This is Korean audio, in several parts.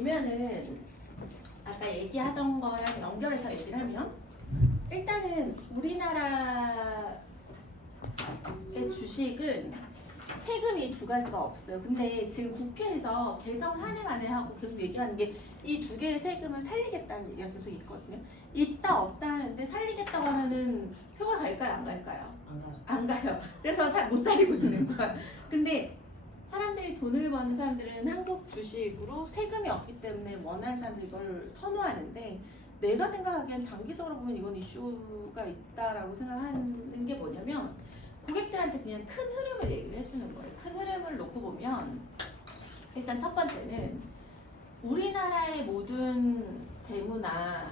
보면은 아까 얘기하던 거랑 연결해서 얘기를 하면 일단은 우리나라의 주식은 세금이 두 가지가 없어요. 근데 지금 국회에서 개정 한 해 만에 하고 계속 얘기하는 게 이 두 개의 세금을 살리겠다는 얘기가 계속 있거든요. 있다 없다 하는데 살리겠다고 하면은 표가 갈까요? 안 갈까요? 안 가요. 그래서 못 살리고 있는 거야. 근데 사람들이 돈을 버는 사람들은 한국 주식으로 세금이 없기 때문에 원하는 사람들이 이걸 선호하는데 내가 생각하기엔 장기적으로 보면 이건 이슈가 있다라고 생각하는 게 뭐냐면 고객들한테 그냥 큰 흐름을 얘기를 해주는 거예요. 큰 흐름을 놓고 보면 일단 첫 번째는 우리나라의 모든 재무나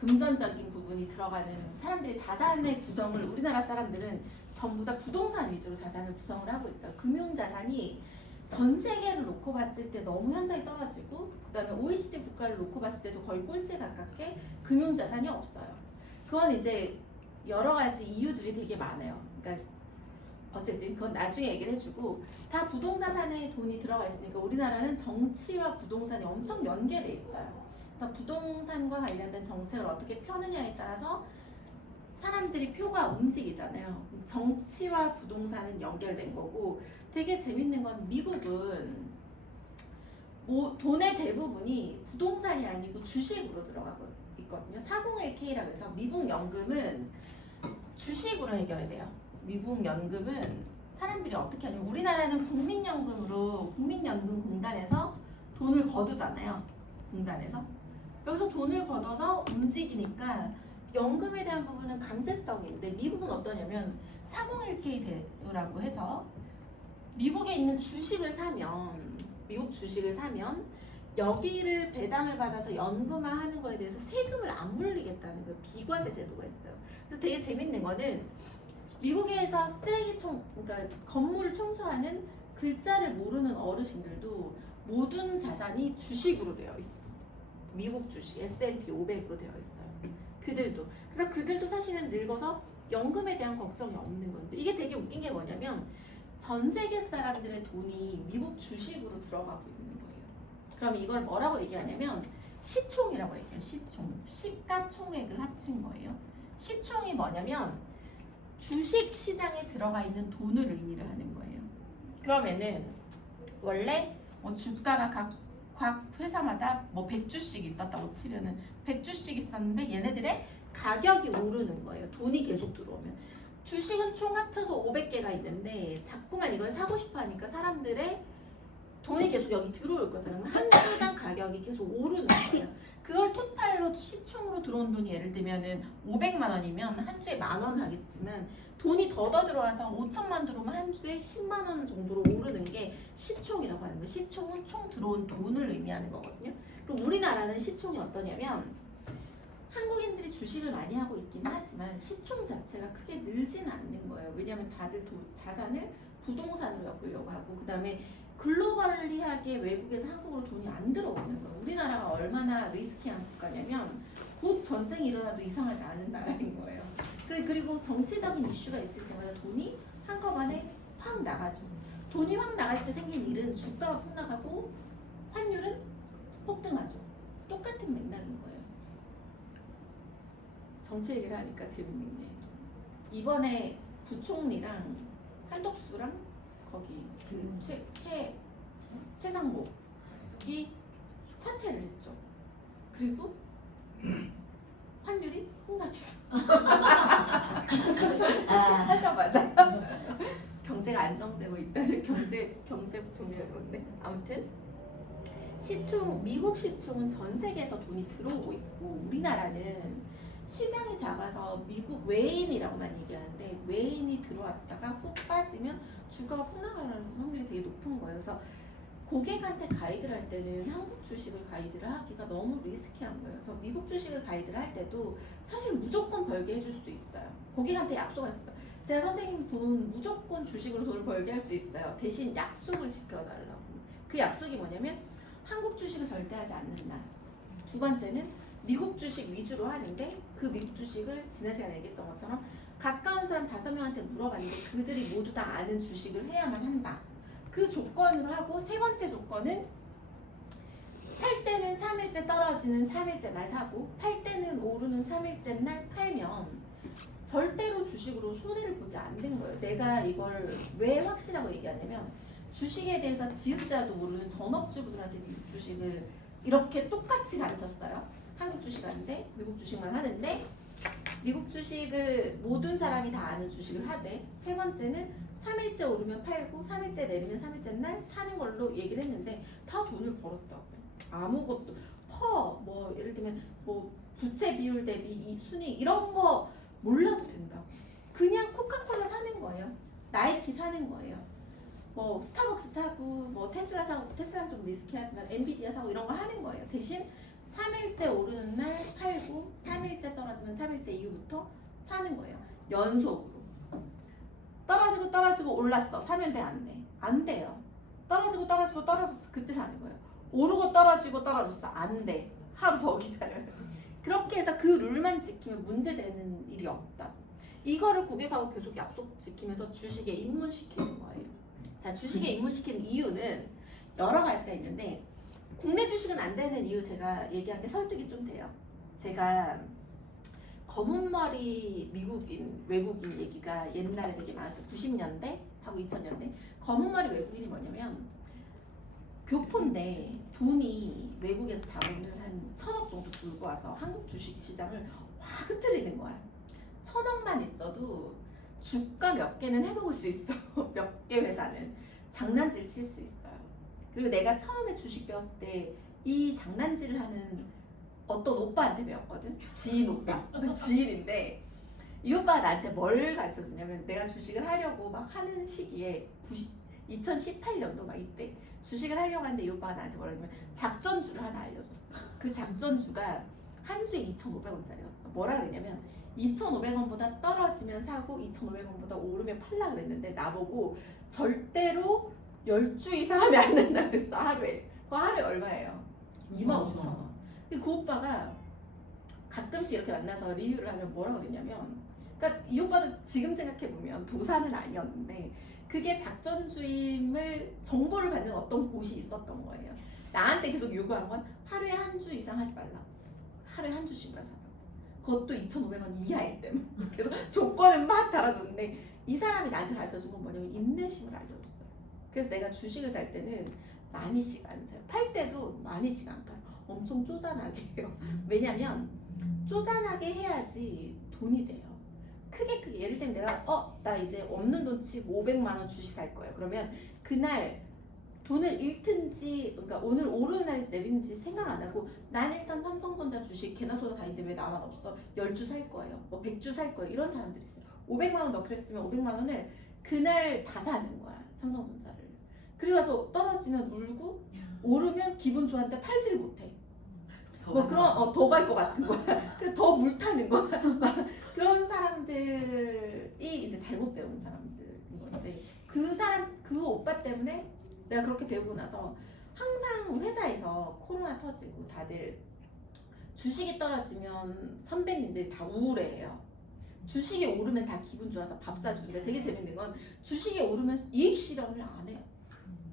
금전적인 부분이 들어가는 사람들의 자산의 구성을 우리나라 사람들은 전부 다 부동산 위주로 자산을 구성을 하고 있어요. 금융자산이 전 세계를 놓고 봤을 때 너무 현저히 떨어지고 그 다음에 OECD 국가를 놓고 봤을 때도 거의 꼴찌에 가깝게 금융자산이 없어요. 그건 이제 여러 가지 이유들이 되게 많아요. 그러니까 어쨌든 그건 나중에 얘기를 해주고 다 부동자산에 돈이 들어가 있으니까 우리나라는 정치와 부동산이 엄청 연계돼 있어요. 그래서 부동산과 관련된 정책을 어떻게 펴느냐에 따라서 사람들이 표가 움직이잖아요. 정치와 부동산은 연결된 거고 되게 재밌는 건 미국은 돈의 대부분이 부동산이 아니고 주식으로 들어가고 있거든요. 401k라고 해서 미국 연금은 주식으로 해결이 돼요. 미국 연금은 사람들이 어떻게 하냐면 우리나라는 국민연금공단에서 돈을 거두잖아요. 공단에서 여기서 돈을 걷어서 움직이니까 연금에 대한 부분은 강제성이 있는데 미국은 어떠냐면 401k 제도라고 해서 미국에 있는 주식을 사면 미국 주식을 사면 여기를 배당을 받아서 연금화하는 거에 대해서 세금을 안 물리겠다는 그 비과세 제도가 있어요. 그래서 되게 재밌는 거는 미국에서 그러니까 건물을 청소하는 글자를 모르는 어르신들도 모든 자산이 주식으로 되어 있어. 미국 주식 S&P 500으로 되어 있어요. 그들도. 그래서 그들도 사실은 늙어서 연금에 대한 걱정이 없는 건데 이게 되게 웃긴 게 뭐냐면 전 세계 사람들의 돈이 미국 주식으로 들어가고 있는 거예요. 그럼 이걸 뭐라고 얘기하냐면 시총이라고 얘기해요. 시총. 시가총액을 합친 거예요. 시총이 뭐냐면 주식 시장에 들어가 있는 돈을 의미를 하는 거예요. 그러면은 원래 주가가 각 회사마다 100주씩 있었다고 치면은 100주씩 있었는데 얘네들의 가격이 오르는 거예요. 돈이 계속 들어오면. 주식은 총 합쳐서 500개가 있는데 자꾸만 이걸 사고 싶어 하니까 사람들의 돈이 계속 여기 들어올 거잖아요. 한 주당 가격이 계속 오르는 거예요. 그걸 토탈로 시총으로 들어온 돈이 예를 들면은 500만 원이면 한 주에 10,000원 하겠지만 돈이 더 들어와서 5천만 들어오면 한 주에 10만 원 정도로 오르는 게 시총이라고 하는 거예요. 시총은 총 들어온 돈을 의미하는 거거든요. 그럼 우리나라는 시총이 어떠냐면 한국인들이 주식을 많이 하고 있긴 하지만 시총 자체가 크게 늘지는 않는 거예요. 왜냐하면 다들 자산을 부동산으로 엮으려고 하고 그 다음에 글로벌리하게 외국에서 한국으로 돈이 안 들어오는 거예요. 우리나라가 얼마나 리스키한 국가냐면 곧 전쟁이 일어나도 이상하지 않은 나라인 거예요. 그리고 정치적인 이슈가 있을 때마다 돈이 한꺼번에 확 나가죠. 돈이 확 나갈 때 생긴 일은 주가가 폭락하고 환율은 폭등하죠. 똑같은 맥락인 거예요. 정치 얘기를 하니까 재밌는 게 이번에 부총리랑 한덕수랑 거기 그 최상목이 사퇴를 했죠. 그리고 환율이 폭락했어. 하자마자 경제가 안정되고 있다는 경제부총리가 그런데 아무튼 미국 시총은 전 세계에서 돈이 들어오고 있고 우리나라는 시장이 작아서 미국 외인이라고만 얘기하는데 외인이 들어왔다가 훅 빠지면 주가가 폭락하는 확률이 되게 높은 거예요. 그래서 고객한테 가이드를 할 때는 한국 주식을 가이드를 하기가 너무 리스키한 거예요. 그래서 미국 주식을 가이드를 할 때도 사실 무조건 벌게 해줄 수도 있어요. 고객한테 약속했어요. 제가 선생님 돈 무조건 주식으로 돈을 벌게 할 수 있어요. 대신 약속을 지켜달라고. 그 약속이 뭐냐면 한국 주식을 절대 하지 않는다. 두 번째는 미국 주식 위주로 하는데 그 미국 주식을 지난 시간에 얘기했던 것처럼 가까운 사람 5명한테 물어봤는데 그들이 모두 다 아는 주식을 해야만 한다. 그 조건으로 하고 세 번째 조건은 살 살 때는 3일째 떨어지는 3일째 날 사고 팔 때는 오르는 3일째 날 팔면 절대로 주식으로 손해를 보지 않는 거예요. 내가 이걸 왜 확신하고 얘기하냐면 주식에 대해서 지읒자도 모르는 전업주부들한테 미국 주식을 이렇게 똑같이 가르쳤어요. 한국 주식 하는데 미국 주식만 하는데 미국 주식을 모든 사람이 다 아는 주식을 하되 세 번째는 3일째 오르면 팔고 3일째 내리면 3일째 날 사는 걸로 얘기를 했는데 다 돈을 벌었다고. 아무것도 뭐 예를 들면 뭐 부채 비율 대비 이 순위 이런 거 몰라도 된다고. 그냥 코카콜라 사는 거예요. 나이키 사는 거예요. 뭐 스타벅스 사고 뭐 테슬라 사고 테슬라는 좀 리스키하지만 엔비디아 사고 이런 거 하는 거예요. 대신 3일째 오르는 날 팔고 3일째 떨어지면 3일째 이후부터 사는 거예요. 연속으로. 떨어지고 올랐어. 사면 돼? 안 돼? 안 돼요. 떨어지고 떨어졌어. 그때 사는 거예요. 오르고 떨어지고 떨어졌어. 안 돼. 하루 더 기다려요. 그렇게 해서 그 룰만 지키면 문제되는 일이 없다. 이거를 고객하고 계속 약속 지키면서 주식에 입문시키는 거예요. 자, 주식에 입문시키는 이유는 여러 가지가 있는데 국내 주식은 안 되는 이유 제가 얘기한 게 설득이 좀 돼요. 제가 검은머리 미국인, 외국인 얘기가 옛날에 되게 많았어요. 90년대 하고 2000년대. 검은머리 외국인이 뭐냐면 교포인데 돈이 외국에서 자본을 한 1000억 정도 들고 와서 한국 주식시장을 확 흐트리는 거야. 1000억만 있어도 주가 몇 개는 해먹을 수 있어. 몇 개 회사는. 장난질 칠 수 있어요. 그리고 내가 처음에 주식 배웠을 때 이 장난질을 하는 어떤 오빠한테 배웠거든. 지인 오빠. 지인인데 이 오빠가 나한테 뭘 가르쳐줬냐면 내가 주식을 하려고 막 하는 시기에 2018년도 막 이때 주식을 하려고 하는데 이 오빠가 나한테 뭐라 하냐면 작전주를 하나 알려줬어. 그 작전주가 한 주에 2,500원짜리였어. 뭐라 그랬냐면 2,500원보다 떨어지면 사고 2,500원보다 오르면 팔라 그랬는데 나보고 절대로 10주 이상 하면 안 된다 그랬어. 하루에. 그 하루에 얼마예요? 25,000원. 그 오빠가 가끔씩 이렇게 만나서 리뷰를 하면 뭐라 그랬냐면 그러니까 이 오빠도 지금 생각해보면 도사는 아니었는데 그게 작전주임을 정보를 받는 어떤 곳이 있었던 거예요. 나한테 계속 요구한 건 하루에 한 주 이상 하지 말라고. 하루에 한 주씩만 사라고. 그것도 2,500원 이하일 때. 그래서 조건은 막 달아줬는데 이 사람이 나한테 가르쳐준 건 뭐냐면 인내심을 알려줬어요. 그래서 내가 주식을 살 때는 많이씩 안 사요. 팔 때도 많이씩 안 팔아요. 엄청 쪼잔하게 해요. 왜냐면 쪼잔하게 해야지 돈이 돼요. 크게 예를 들면 내가 나 이제 없는 돈 치고 500만 원 주식 살 거예요. 그러면 그날 돈을 잃든지 그러니까 오늘 오르는 날인지 내리는지 생각 안 하고 난 일단 삼성전자 주식 개나 소나 다 있는데 왜 나만 없어? 10주 살 거예요. 뭐 100주 살 거예요. 이런 사람들이 있어요. 500만 원 넣기로 했으면 500만 원을 그날 다 사는 거야. 삼성전자를. 그리고 와서 떨어지면 울고 오르면 기분 좋았는데 팔지를 못해. 뭐 그런 더 갈 것 같은 거야. 그래서 더 물타는 거야. 막 그런 사람들이 이제 잘못 배운 사람들인 건데 그 오빠 때문에 내가 그렇게 배우고 나서 항상 회사에서 코로나 터지고 다들 주식이 떨어지면 선배님들 다 우울해해요. 주식이 오르면 다 기분 좋아서 밥 사주는데 되게 재밌는 건 주식이 오르면 이익 실현을 안 해요.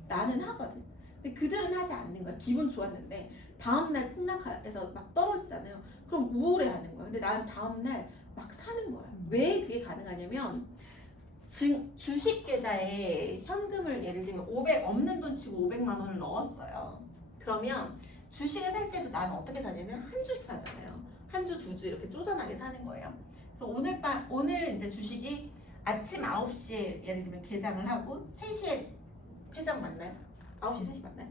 나는 하거든. 근데 그들은 하지 않는 거야. 기분 좋았는데 다음날 폭락해서 막 떨어지잖아요. 그럼 우울해하는 거야. 근데 나는 다음날 막 사는 거야. 왜 그게 가능하냐면 주식 계좌에 현금을 예를 들면 500 없는 돈 치고 500만 원을 넣었어요. 그러면 주식을 살 때도 나는 어떻게 사냐면 한 주씩 사잖아요. 한 주, 두 주 이렇게 쪼잔하게 사는 거예요. 그래서 오늘 이제 주식이 아침 9시에 예를 들면 개장을 하고 3시에 회장 만나요? 9시, 3시 만나요?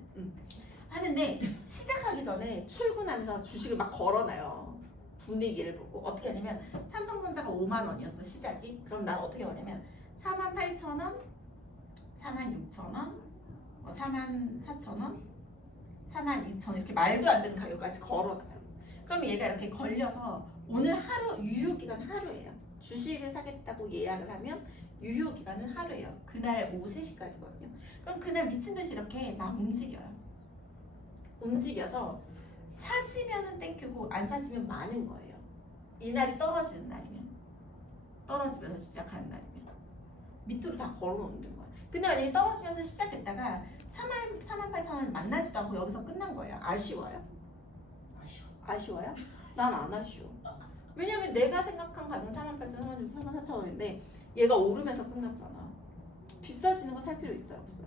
하는데 시작하기 전에 출근하면서 주식을 막 걸어놔요. 분위기를 보고 어떻게 하냐면 삼성전자가 5만 원이었어 시작이. 그럼 난 어떻게 하냐면 48,000원, 46,000원, 44,000원, 42,000원 이렇게 말도 안 되는 가격까지 걸어놔요. 그럼 얘가 이렇게 걸려서 오늘 하루 유효기간 하루예요. 주식을 사겠다고 예약을 하면 유효기간은 하루예요. 그날 오후 3시까지거든요. 그럼 그날 미친 듯이 이렇게 막 움직여요. 움직여서 사지면은 땡큐고 안 사지면 많은 거예요. 이날이 떨어지는 날이면 떨어지면서 시작하는 날이면 밑으로 다 걸어놓는 거야. 근데 만약에 떨어지면서 시작했다가 48,000원 만나지도 않고 여기서 끝난 거예요. 아쉬워요. 아쉬워요? 난 안 아쉬워. 왜냐면 내가 생각한 가격 48,000원, 34,000원인데 얘가 오르면서 끝났잖아. 비싸지는 거 살 필요 있어요, 없어요?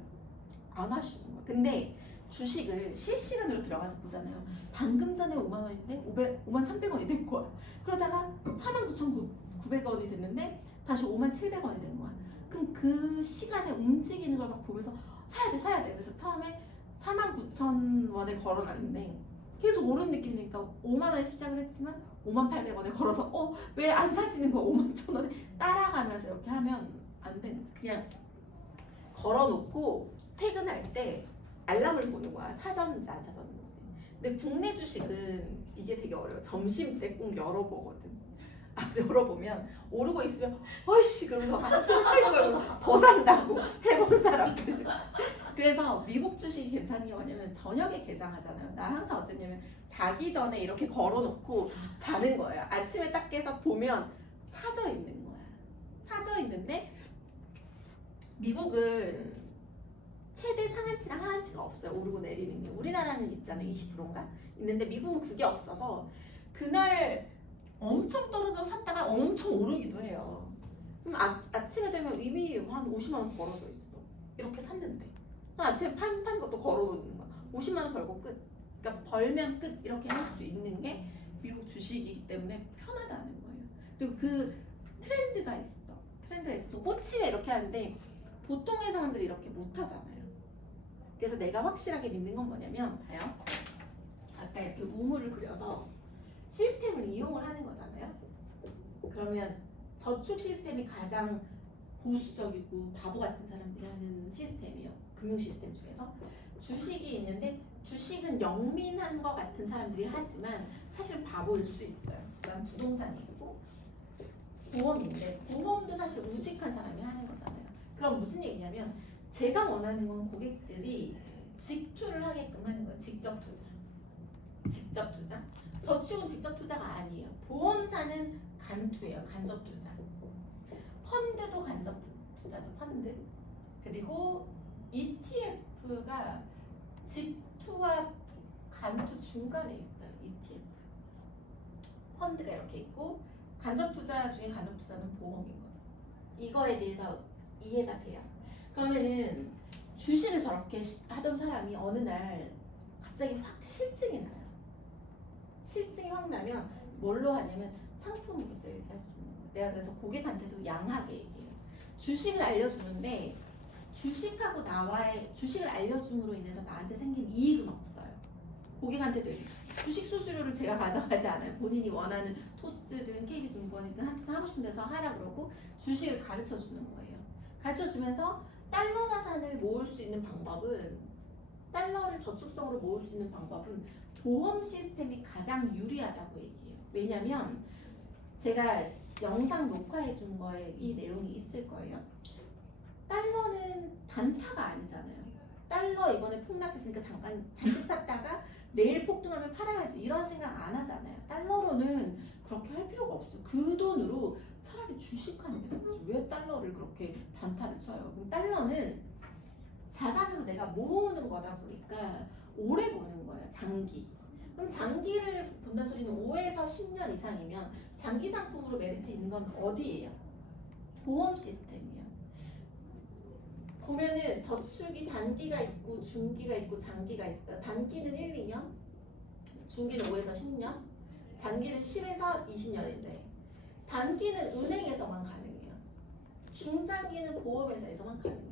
안 하시는 거야. 근데 주식을 실시간으로 들어가서 보잖아요. 방금 전에 5만 원인데 5만 300원이 된 거야. 그러다가 49,900원이 됐는데 다시 5만 700원이 된 거야. 그럼 그 시간에 움직이는 걸 막 보면서 사야 돼. 그래서 처음에 49,000원에 걸어놨는데 계속 오른 느낌이니까 5만 원에 시작을 했지만 5만 800원에 걸어서 왜 안 사시는 거야? 5만 1,000원에 따라가면서 이렇게 하면 안 돼. 그냥 걸어놓고 퇴근할 때 알람을 보는 거야. 사졌는지 안 사졌는지. 근데 국내 주식은 이게 되게 어려워. 점심 때 꼭 열어보거든. 열어보면 오르고 있으면 어이씨 그러면서 아침에 살 거예요. 더 산다고 해본 사람들. 그래서 미국 주식이 괜찮은 게 뭐냐면 저녁에 개장하잖아요. 나 항상 어쨌냐면 자기 전에 이렇게 걸어놓고 자는 거예요. 아침에 딱 깨서 보면 사져 있는 거야. 사져 있는데 미국은 최대 상한치랑 하한치가 없어요. 오르고 내리는 게. 우리나라는 있잖아요. 20%인가? 있는데 미국은 그게 없어서 그날 엄청 떨어져 샀다가 엄청 오르기도 해요. 그럼 아침에 되면 이미 한 50만 원 벌어져 있어. 이렇게 샀는데. 아침에 판 것도 걸어놓는 거야. 50만 원 벌고 끝. 그러니까 벌면 끝 이렇게 할 수 있는 게 미국 주식이기 때문에 편하다는 거예요. 그리고 그 트렌드가 있어. 트렌드가 있어서 꽂히면 이렇게 하는데 보통의 사람들이 이렇게 못 하잖아요. 그래서 내가 확실하게 믿는 건 뭐냐면 봐요. 아까 이렇게 우물을 그려서 시스템을 이용을 하는 거잖아요. 그러면 저축 시스템이 가장 보수적이고 바보 같은 사람들이 하는 시스템이에요. 금융 시스템 중에서 주식이 있는데 주식은 영민한 것 같은 사람들이 하지만 사실 바보일 수 있어요. 그다음 부동산이 있고 보험인데 보험도 사실 우직한 사람이 하는 거잖아요. 그럼 무슨 얘기냐면 제가 원하는 건 고객들이 직투를 하게끔 하는 거예요. 직접 투자. 직접 투자. 저축은 직접 투자가 아니에요. 보험사는 간투예요. 간접 투자. 펀드도 간접 투자죠. 펀드. 그리고 ETF가 직투와 간투 중간에 있어요. ETF. 펀드가 이렇게 있고 간접 투자 중에 간접 투자는 보험인 거죠. 이거에 대해서 이해가 돼요. 그러면은 주식을 저렇게 하던 사람이 어느 날 갑자기 확 실증이 나요. 실증이 확 나면 뭘로 하냐면 상품으로 세일즈 할 수 있는 거예요. 내가 그래서 고객한테도 양하게 얘기해요. 주식을 알려주는데 주식하고 나와의 주식을 알려줌으로 인해서 나한테 생긴 이익은 없어요. 고객한테도 주식 수수료를 제가 가져가지 않아요. 본인이 원하는 토스든 KB증권이든 하고 싶은 데서 하라 그러고 주식을 가르쳐 주는 거예요. 가르쳐 주면서 달러 자산을 모을 수 있는 방법은 달러를 저축성으로 모을 수 있는 방법은 보험 시스템이 가장 유리하다고 얘기해요. 왜냐면 제가 영상 녹화해 준 거에 이 내용이 있을 거예요. 달러는 단타가 아니잖아요. 달러 이번에 폭락했으니까 잠깐 잔뜩 샀다가 내일 폭등하면 팔아야지 이런 생각 안 하잖아요. 달러로는 그렇게 할 필요가 없어. 그 돈으로 차라리 주식하는 게 낫지. 왜 달러를 그렇게 단타를 쳐요? 그럼 달러는 자산으로 내가 모으는 거다 보니까 오래 보는 거예요. 장기. 그럼 장기를 본다 소리는 5에서 10년 이상이면 장기 상품으로 메리트 있는 건 어디예요? 보험 시스템이에요. 보면은 저축이 단기가 있고 중기가 있고 장기가 있어요. 단기는 1, 2년, 중기는 5에서 10년, 장기는 10에서 20년인데 단기는 은행에서만 가능해요. 중장기는 보험회사에서만 가능해요.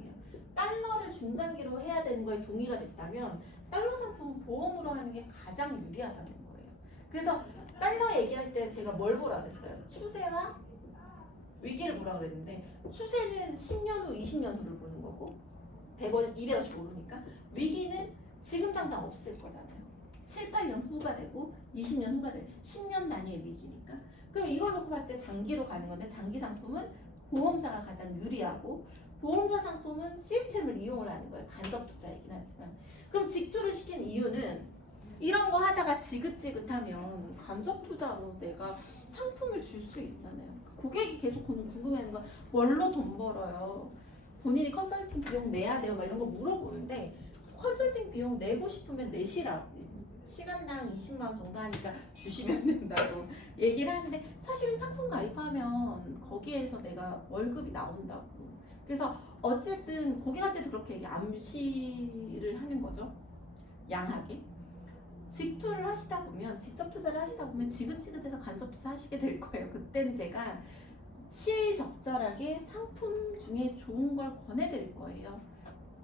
달러를 중장기로 해야 되는 거에 동의가 됐다면 달러 상품 보험으로 하는 게 가장 유리하다는 거예요. 그래서 달러 얘기할 때 제가 뭘 보라 그랬어요? 추세와 위기를 보라 그랬는데 추세는 10년 후, 20년 후를 보는 거고 100원, 200원씩 오르니까 위기는 지금 당장 없을 거잖아요. 7, 8년 후가 되고 20년 후가 되고 10년 단위의 위기니까 그럼 이걸 놓고 봤을 때 장기로 가는 건데 장기 상품은 보험사가 가장 유리하고 보험사 상품은 시스템을 이용을 하는 거예요. 간접 투자이긴 하지만 그럼 직투를 시킨 이유는 이런 거 하다가 지긋지긋하면 간접 투자로 내가 상품을 줄 수 있잖아요. 고객이 계속 궁금해하는 건 뭘로 돈 벌어요? 본인이 컨설팅 비용 내야 돼요? 막 이런 거 물어보는데 컨설팅 비용 내고 싶으면 내시라고. 시간당 20만 원 정도 하니까 주시면 된다고 얘기를 하는데 사실은 상품 가입하면 거기에서 내가 월급이 나온다고. 그래서 어쨌든 고객한테도 그렇게 암시를 하는 거죠. 양하게. 직투를 하시다 보면 직접 투자를 하시다 보면 지긋지긋해서 간접 투자하시게 될 거예요. 그때는 제가 시의적절하게 상품 중에 좋은 걸 권해드릴 거예요.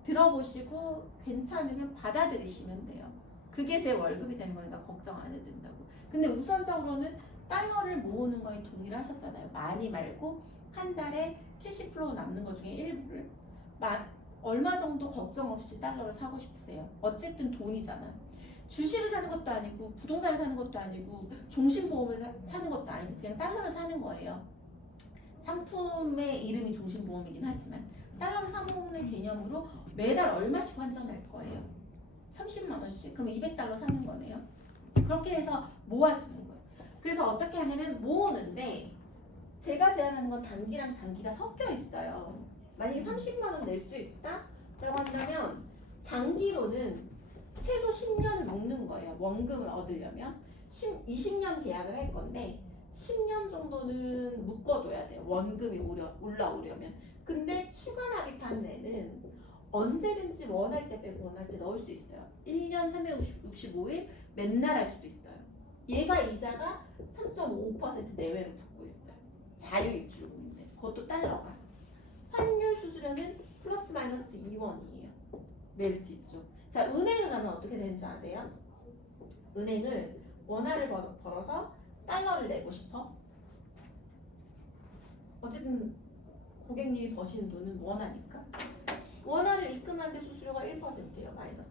들어보시고 괜찮으면 받아들이시면 돼요. 그게 제 월급이 되는 거니까 걱정 안 해도 된다고. 근데 우선적으로는 달러를 모으는 거에 동의를 하셨잖아요. 많이 말고 한 달에 캐시플로우 남는 것 중에 일부를 얼마 정도 걱정 없이 달러를 사고 싶으세요. 어쨌든 돈이잖아. 주식을 사는 것도 아니고 부동산을 사는 것도 아니고 종신보험을 사는 것도 아니고 그냥 달러를 사는 거예요. 상품의 이름이 종신보험이긴 하지만 달러를 사모으는 개념으로 매달 얼마씩 환전할 거예요. 30만 원씩. 그럼 200달러 사는 거네요. 그렇게 해서 모아주는 거예요. 그래서 어떻게 하냐면 모으는데 제가 제안하는 건 단기랑 장기가 섞여 있어요. 만약에 30만 원 낼 수 있다? 라고 한다면 장기로는 최소 10년을 먹는 거예요. 원금을 얻으려면 20년 계약을 할 건데 10년 정도는 묶어둬야 돼요. 원금이 올라오려면. 근데 추가 납입한 애는 언제든지 원할 때 빼고 원할 때 넣을 수 있어요. 1년 365일 맨날 할 수도 있어요. 얘가 이자가 3.5% 내외로 붙고 있어요. 자유입출금인데 그것도 달러가. 환율 수수료는 플러스 마이너스 2원이에요. 메리트 있죠. 자, 은행을 가면 어떻게 되는 줄 아세요? 은행을 원화를 벌어서 달러를 내고 싶어. 어쨌든 고객님이 버시는 돈은 원화니까. 원화를 입금하는데 수수료가 1%예요. 마이너스.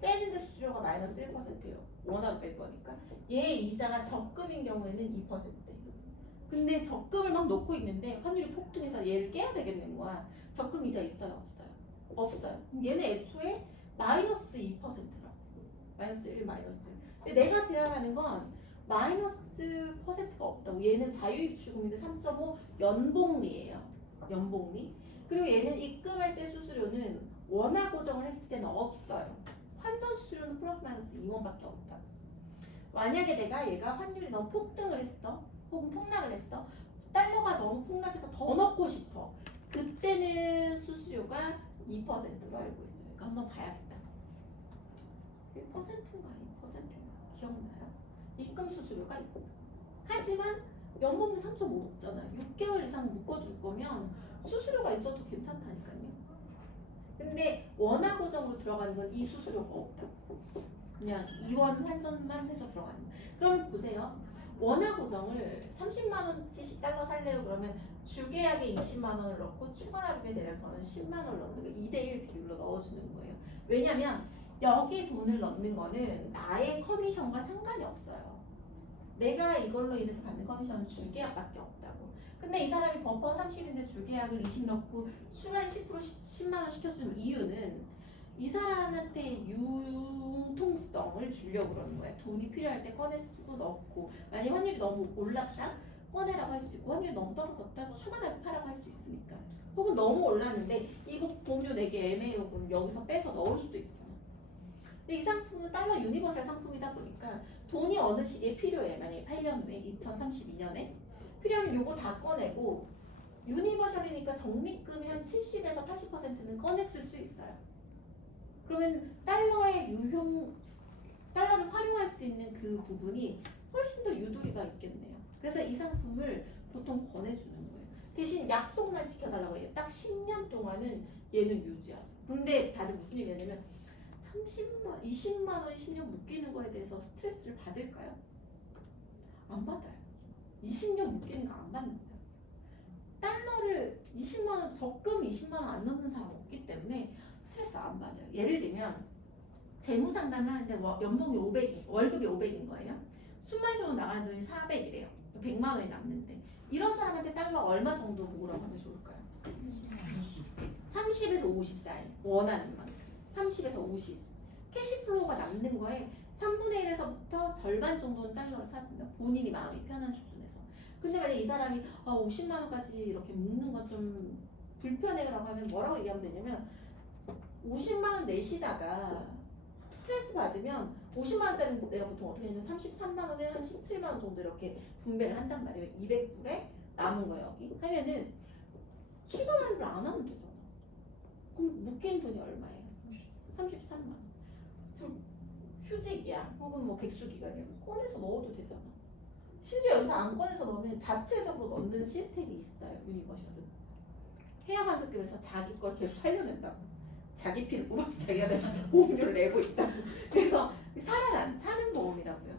빼는데 수수료가 마이너스 1%예요. 원화로 뺄 거니까. 얘 이자가 적금인 경우에는 2%예요. 근데 적금을 막 넣고 있는데 환율이 폭등해서 얘를 깨야 되겠는 거야. 적금 이자 있어요? 없어요? 없어요. 그럼 얘는 애초에 마이너스 2%라고. 마이너스 1, 마이너스 1. 근데 내가 제안하는 건 마이너스 퍼센트가 없다고. 얘는 자유입출금인데 3.5 연복리예요. 연복리. 그리고 얘는 입금할 때 수수료는 원화 고정을 했을 때는 없어요. 환전 수수료는 플러스 마이너스 2원밖에 없다. 만약에 내가 얘가 환율이 너무 폭등을 했어. 혹은 폭락을 했어. 달러가 너무 폭락해서 더 넣고 싶어. 그때는 수수료가 2%로 알고 있어요. 그러니까 한번 봐야겠다. 1%인가 2%인가 기억나요? 입금 수수료가 있어. 하지만 연봉이 3.5 높잖아요. 6개월 이상 묶어둘 거면 수수료가 있어도 괜찮다니까요. 근데 원화 고정으로 들어가는 건 이 수수료가 없다고. 그냥 2원 환전만 해서 들어가는 거예요. 그러면 보세요. 원화 고정을 30만 원치 달러 살래요 그러면 주계약에 20만 원을 넣고 추가 납입에 대해서는 10만 원을 넣는 거 2대1 비율로 넣어주는 거예요. 왜냐면 여기 돈을 넣는 거는 나의 커미션과 상관이 없어요. 내가 이걸로 인해서 받는 커미션은 주계약밖에 없다고. 근데 이 사람이 버퍼 30인데 주계약을 20 넣고 추가를 10% 10만 원 시켜주는 이유는 이 사람한테 융통성을 주려고 그러는 거야. 돈이 필요할 때 꺼내 쓰고 넣고, 만약 환율이 너무 올랐다 꺼내라고 할 수 있고, 환율이 너무 떨어졌다 추가 납입하라고 할 수 있으니까. 혹은 너무 올랐는데 이거 보험료 내게 애매해요 그럼 여기서 빼서 넣을 수도 있잖아. 근데 이 상품은 달러 유니버셜 상품이다 보니까 돈이 어느 시기에 필요해. 만약에 8년 후에 2032년에 필요하면 요거 다 꺼내고, 유니버셜이니까 적립금이 한 70에서 80%는 꺼냈을 수 있어요. 그러면 달러의 달러를 활용할 수 있는 그 부분이 훨씬 더 유도리가 있겠네요. 그래서 이 상품을 보통 권해주는 거예요. 대신 약속만 지켜달라고 해요. 딱 10년 동안은 얘는 유지하죠. 근데 다들 무슨 얘기냐면 20만 원 10년 묶이는 거에 대해서 스트레스를 받을까요? 안 받아요. 20년 묶이는 거 안 받는다. 달러를 20만 원, 적금 20만 원 안 넘는 사람 없기 때문에 스트레스 안 받아요. 예를 들면 재무 상담을 하는데 연봉이 500, 월급이 500인 거예요. 숨만 쉬고 나가는 돈이 400이래요. 100만 원이 남는데 이런 사람한테 달러 얼마 정도 모으라고 하면 좋을까요? 30에서 50 사이. 원하는 만큼 30에서 50. 캐시플로우가 남는 거에 3분의 1에서부터 절반 정도는 달러를 사든다. 본인이 마음이 편한 수준에서. 근데 만약 이 사람이 50만 원까지 이렇게 묶는 건 좀 불편해요라고 하면 뭐라고 얘기하면 되냐면 50만 원 내시다가 스트레스 받으면 50만 원짜리 내가 보통 어떻게 하냐면 33만 원에 한 17만 원 정도 이렇게 분배를 한단 말이에요. 200불에 남은 거 여기 하면은 추가 할부를 안 하면 되잖아. 그럼 묶인 돈이 얼마예요? 33만 원. 휴직이야 혹은 뭐 백수기간이야 꺼내서 넣어도 되잖아. 심지어 여기서 안 꺼내서 넣으면 자체적으로 넣는 시스템이 있어요. 유니버셜은 해양환급금에서 자기 걸 계속 살려낸다고. 자기 피를 뽑아서 자기가 다시 보험료를 내고 있다고. 그래서 사는 보험이라고요.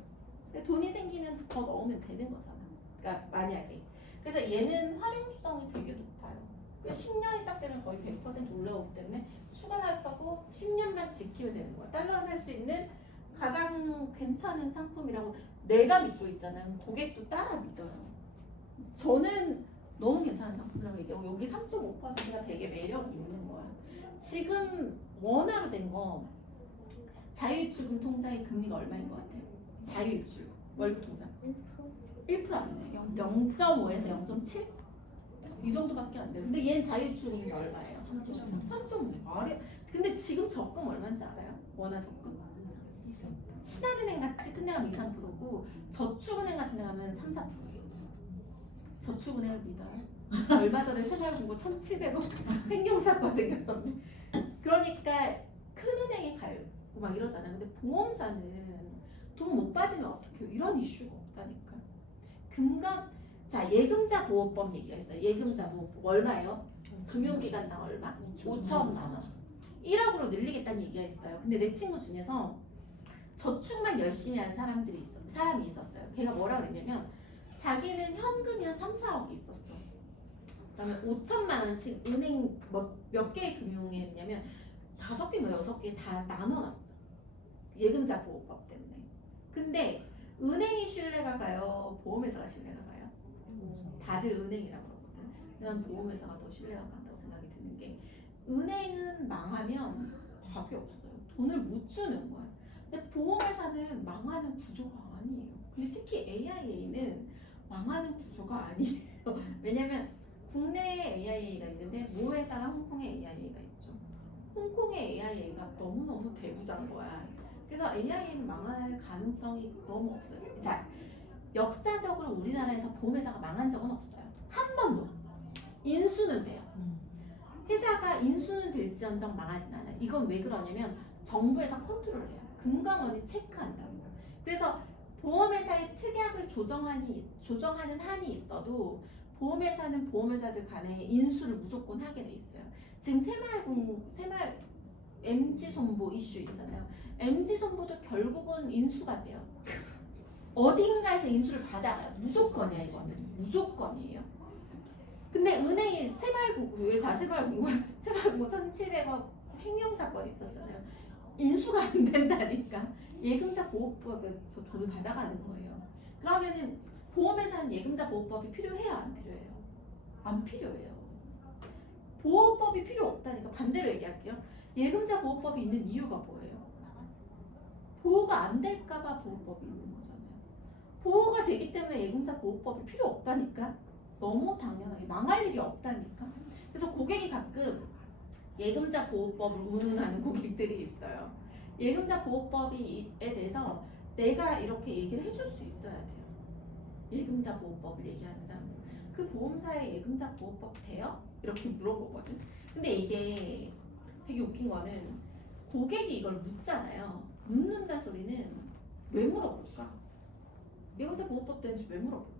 돈이 생기면 더 넣으면 되는 거잖아. 그러니까 만약에 그래서 얘는 활용성이 되게 높아요. 10년이 딱 되면 거의 100% 올라오기 때문에 추가 할부하고 10년만 지키면 되는 거야. 달러를 살 수 있는 가장 괜찮은 상품이라고 내가 믿고 있잖아요. 고객도 따라 믿어요. 저는 너무 괜찮은 상품이라고 얘기하고 여기 3.5%가 되게 매력이 있는 거야. 지금 원화로 된 거 자유입출금 통장의 금리가 얼마인 것 같아요? 자유입출 월급 통장 1% 안 돼요. 0.5에서 0.7? 이 정도밖에 안 돼요. 근데 얘는 자유입출금이 얼마예요? 3.5. 아래. 근데 지금 적금 얼마인지 알아요? 원화 적금? 신한은행 같이 큰 데 가면 2, 3%고 저축은행 같은 데 가면 3, 4%예요. 저축은행을 믿어요. 얼마 전에 새마을금고 1,700원 횡령사건 생겼던데. 그러니까 큰 은행에 가고 막 이러잖아요. 근데 보험사는 돈 못 받으면 어떡해요? 이런 이슈가 없다니까. 자 예금자 보호법 얘기가 있어요. 예금자 보호법 얼마예요? 금융기관당 얼마? 5천만 원. 1억으로 늘리겠다는 얘기가 있어요. 근데 내 친구 중에서 저축만 열심히 하는 사람이 있었어요. 걔가 뭐라 그랬냐면 자기는 현금이 한 3, 4억이 있었어. 그러면 5천만 원씩 은행 몇 개의 금융에 했냐면 5개인가 6개 다 나눠놨어. 예금자 보호법 때문에. 근데 은행이 신뢰가 가요? 보험회사가 신뢰가 가요? 다들 은행이라고 그러거든. 난 보험회사가 더 신뢰가 간다고 생각이 드는 게 은행은 망하면 답이 없어요. 돈을 못 주는 거야. 근데 보험회사는 망하는 구조가 아니에요. 근데 특히 AIA는 망하는 구조가 아니에요. 왜냐면 국내에 AIA가 있는데 모 회사랑 홍콩에 AIA가 있죠. 홍콩의 AIA가 너무너무 대부자인 거야. 그래서 AIA는 망할 가능성이 너무 없어요. 자, 역사적으로 우리나라에서 보험회사가 망한 적은 없어요. 한 번도. 인수는 돼요. 회사가 인수는 될지언정 망하진 않아요. 이건 왜 그러냐면 정부에서 컨트롤해요. 금감원이 체크한다고. 그래서 보험회사의 특약을 조정하는 한이 있어도 보험회사는 보험회사들 간에 인수를 무조건 하게 돼 있어요. 지금 새마을 MG손보 이슈 있잖아요. MG손보도 결국은 인수가 돼요. 어딘가에서 인수를 받아가요. 무조건이야 이거는. 무조건이에요. 근데 은행이 왜 다 새마을금고 1,700억 횡령사건 있었잖아요. 인수가 안 된다니까. 예금자 보호법에서 돈을 받아가는 거예요. 그러면은 보험회사는 예금자 보호법이 필요해요? 안 필요해요? 안 필요해요. 보호법이 필요 없다니까. 반대로 얘기할게요. 예금자 보호법이 있는 이유가 뭐예요? 보호가 안 될까봐 보호법이 있는 거잖아요. 보호가 되기 때문에 예금자 보호법이 필요 없다니까. 너무 당연하게 망할 일이 없다니까. 그래서 고객이 가끔 예금자 보호법을 운운하는 고객들이 있어요. 예금자 보호법에 대해서 내가 이렇게 얘기를 해줄 수 있어야 돼요. 예금자 보호법을 얘기하는 사람들. 그 보험사에 예금자 보호법 돼요? 이렇게 물어보거든. 근데 이게 되게 웃긴 거는 고객이 이걸 묻잖아요. 묻는다 소리는 왜 물어볼까? 예금자 보호법 되는지 왜 물어볼까?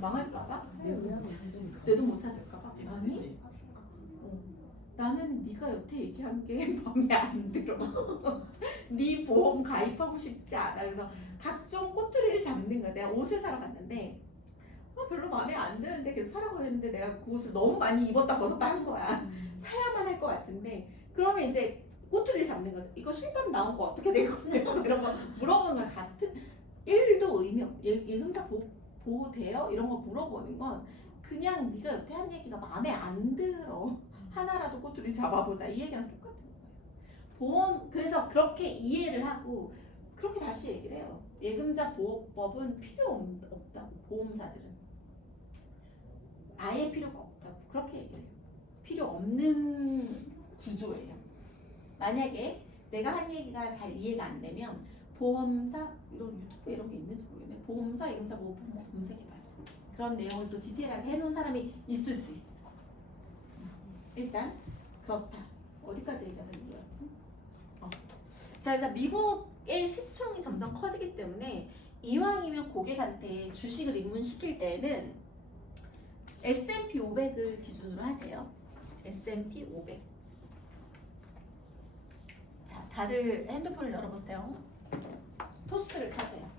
망할까봐? 내 돈 못 찾을까봐? 아니? 나는 네가 여태 얘기한 게 마음에 안 들어. 네 보험 가입하고 싶지 않아. 그래서 각종 꼬투리를 잡는 거야. 내가 옷을 사러 갔는데 별로 마음에 안 드는데 계속 사라고 했는데 내가 그 옷을 너무 많이 입었다 벗었다 한 거야. 사야만 할 것 같은데 그러면 이제 꼬투리를 잡는 거죠. 이거 실밥 나온 거 어떻게 된 거예요? 이런 거 물어보는 걸 같은 1도 의미 없. 예금자 보호돼요? 이런 거 물어보는 건 그냥 네가 여태 한 얘기가 마음에 안 들어. 하나라도 꼬투리 잡아보자 이 얘기랑 똑같은 거예요. 그래서 그렇게 이해를 하고 그렇게 다시 얘기를 해요. 예금자 보호법은 필요 없다고. 보험사들은 아예 필요가 없다고 그렇게 얘기를 해요. 필요 없는 구조예요. 만약에 내가 한 얘기가 잘 이해가 안 되면 보험사 이런 유튜브 이런 게 있는지 모르겠네. 보험사 이름자 뭐 검색해봐요. 그런 내용을 또 디테일하게 해놓은 사람이 있을 수 있어. 일단 그렇다. 어디까지 얘기가 되는 거였지? 자, 이제 미국의 시총이 점점 커지기 때문에 이왕이면 고객한테 주식을 입문시킬 때에는 S&P 500을 기준으로 하세요. S&P 500. 자, 다들 핸드폰을 열어보세요. 토스를 켜세요.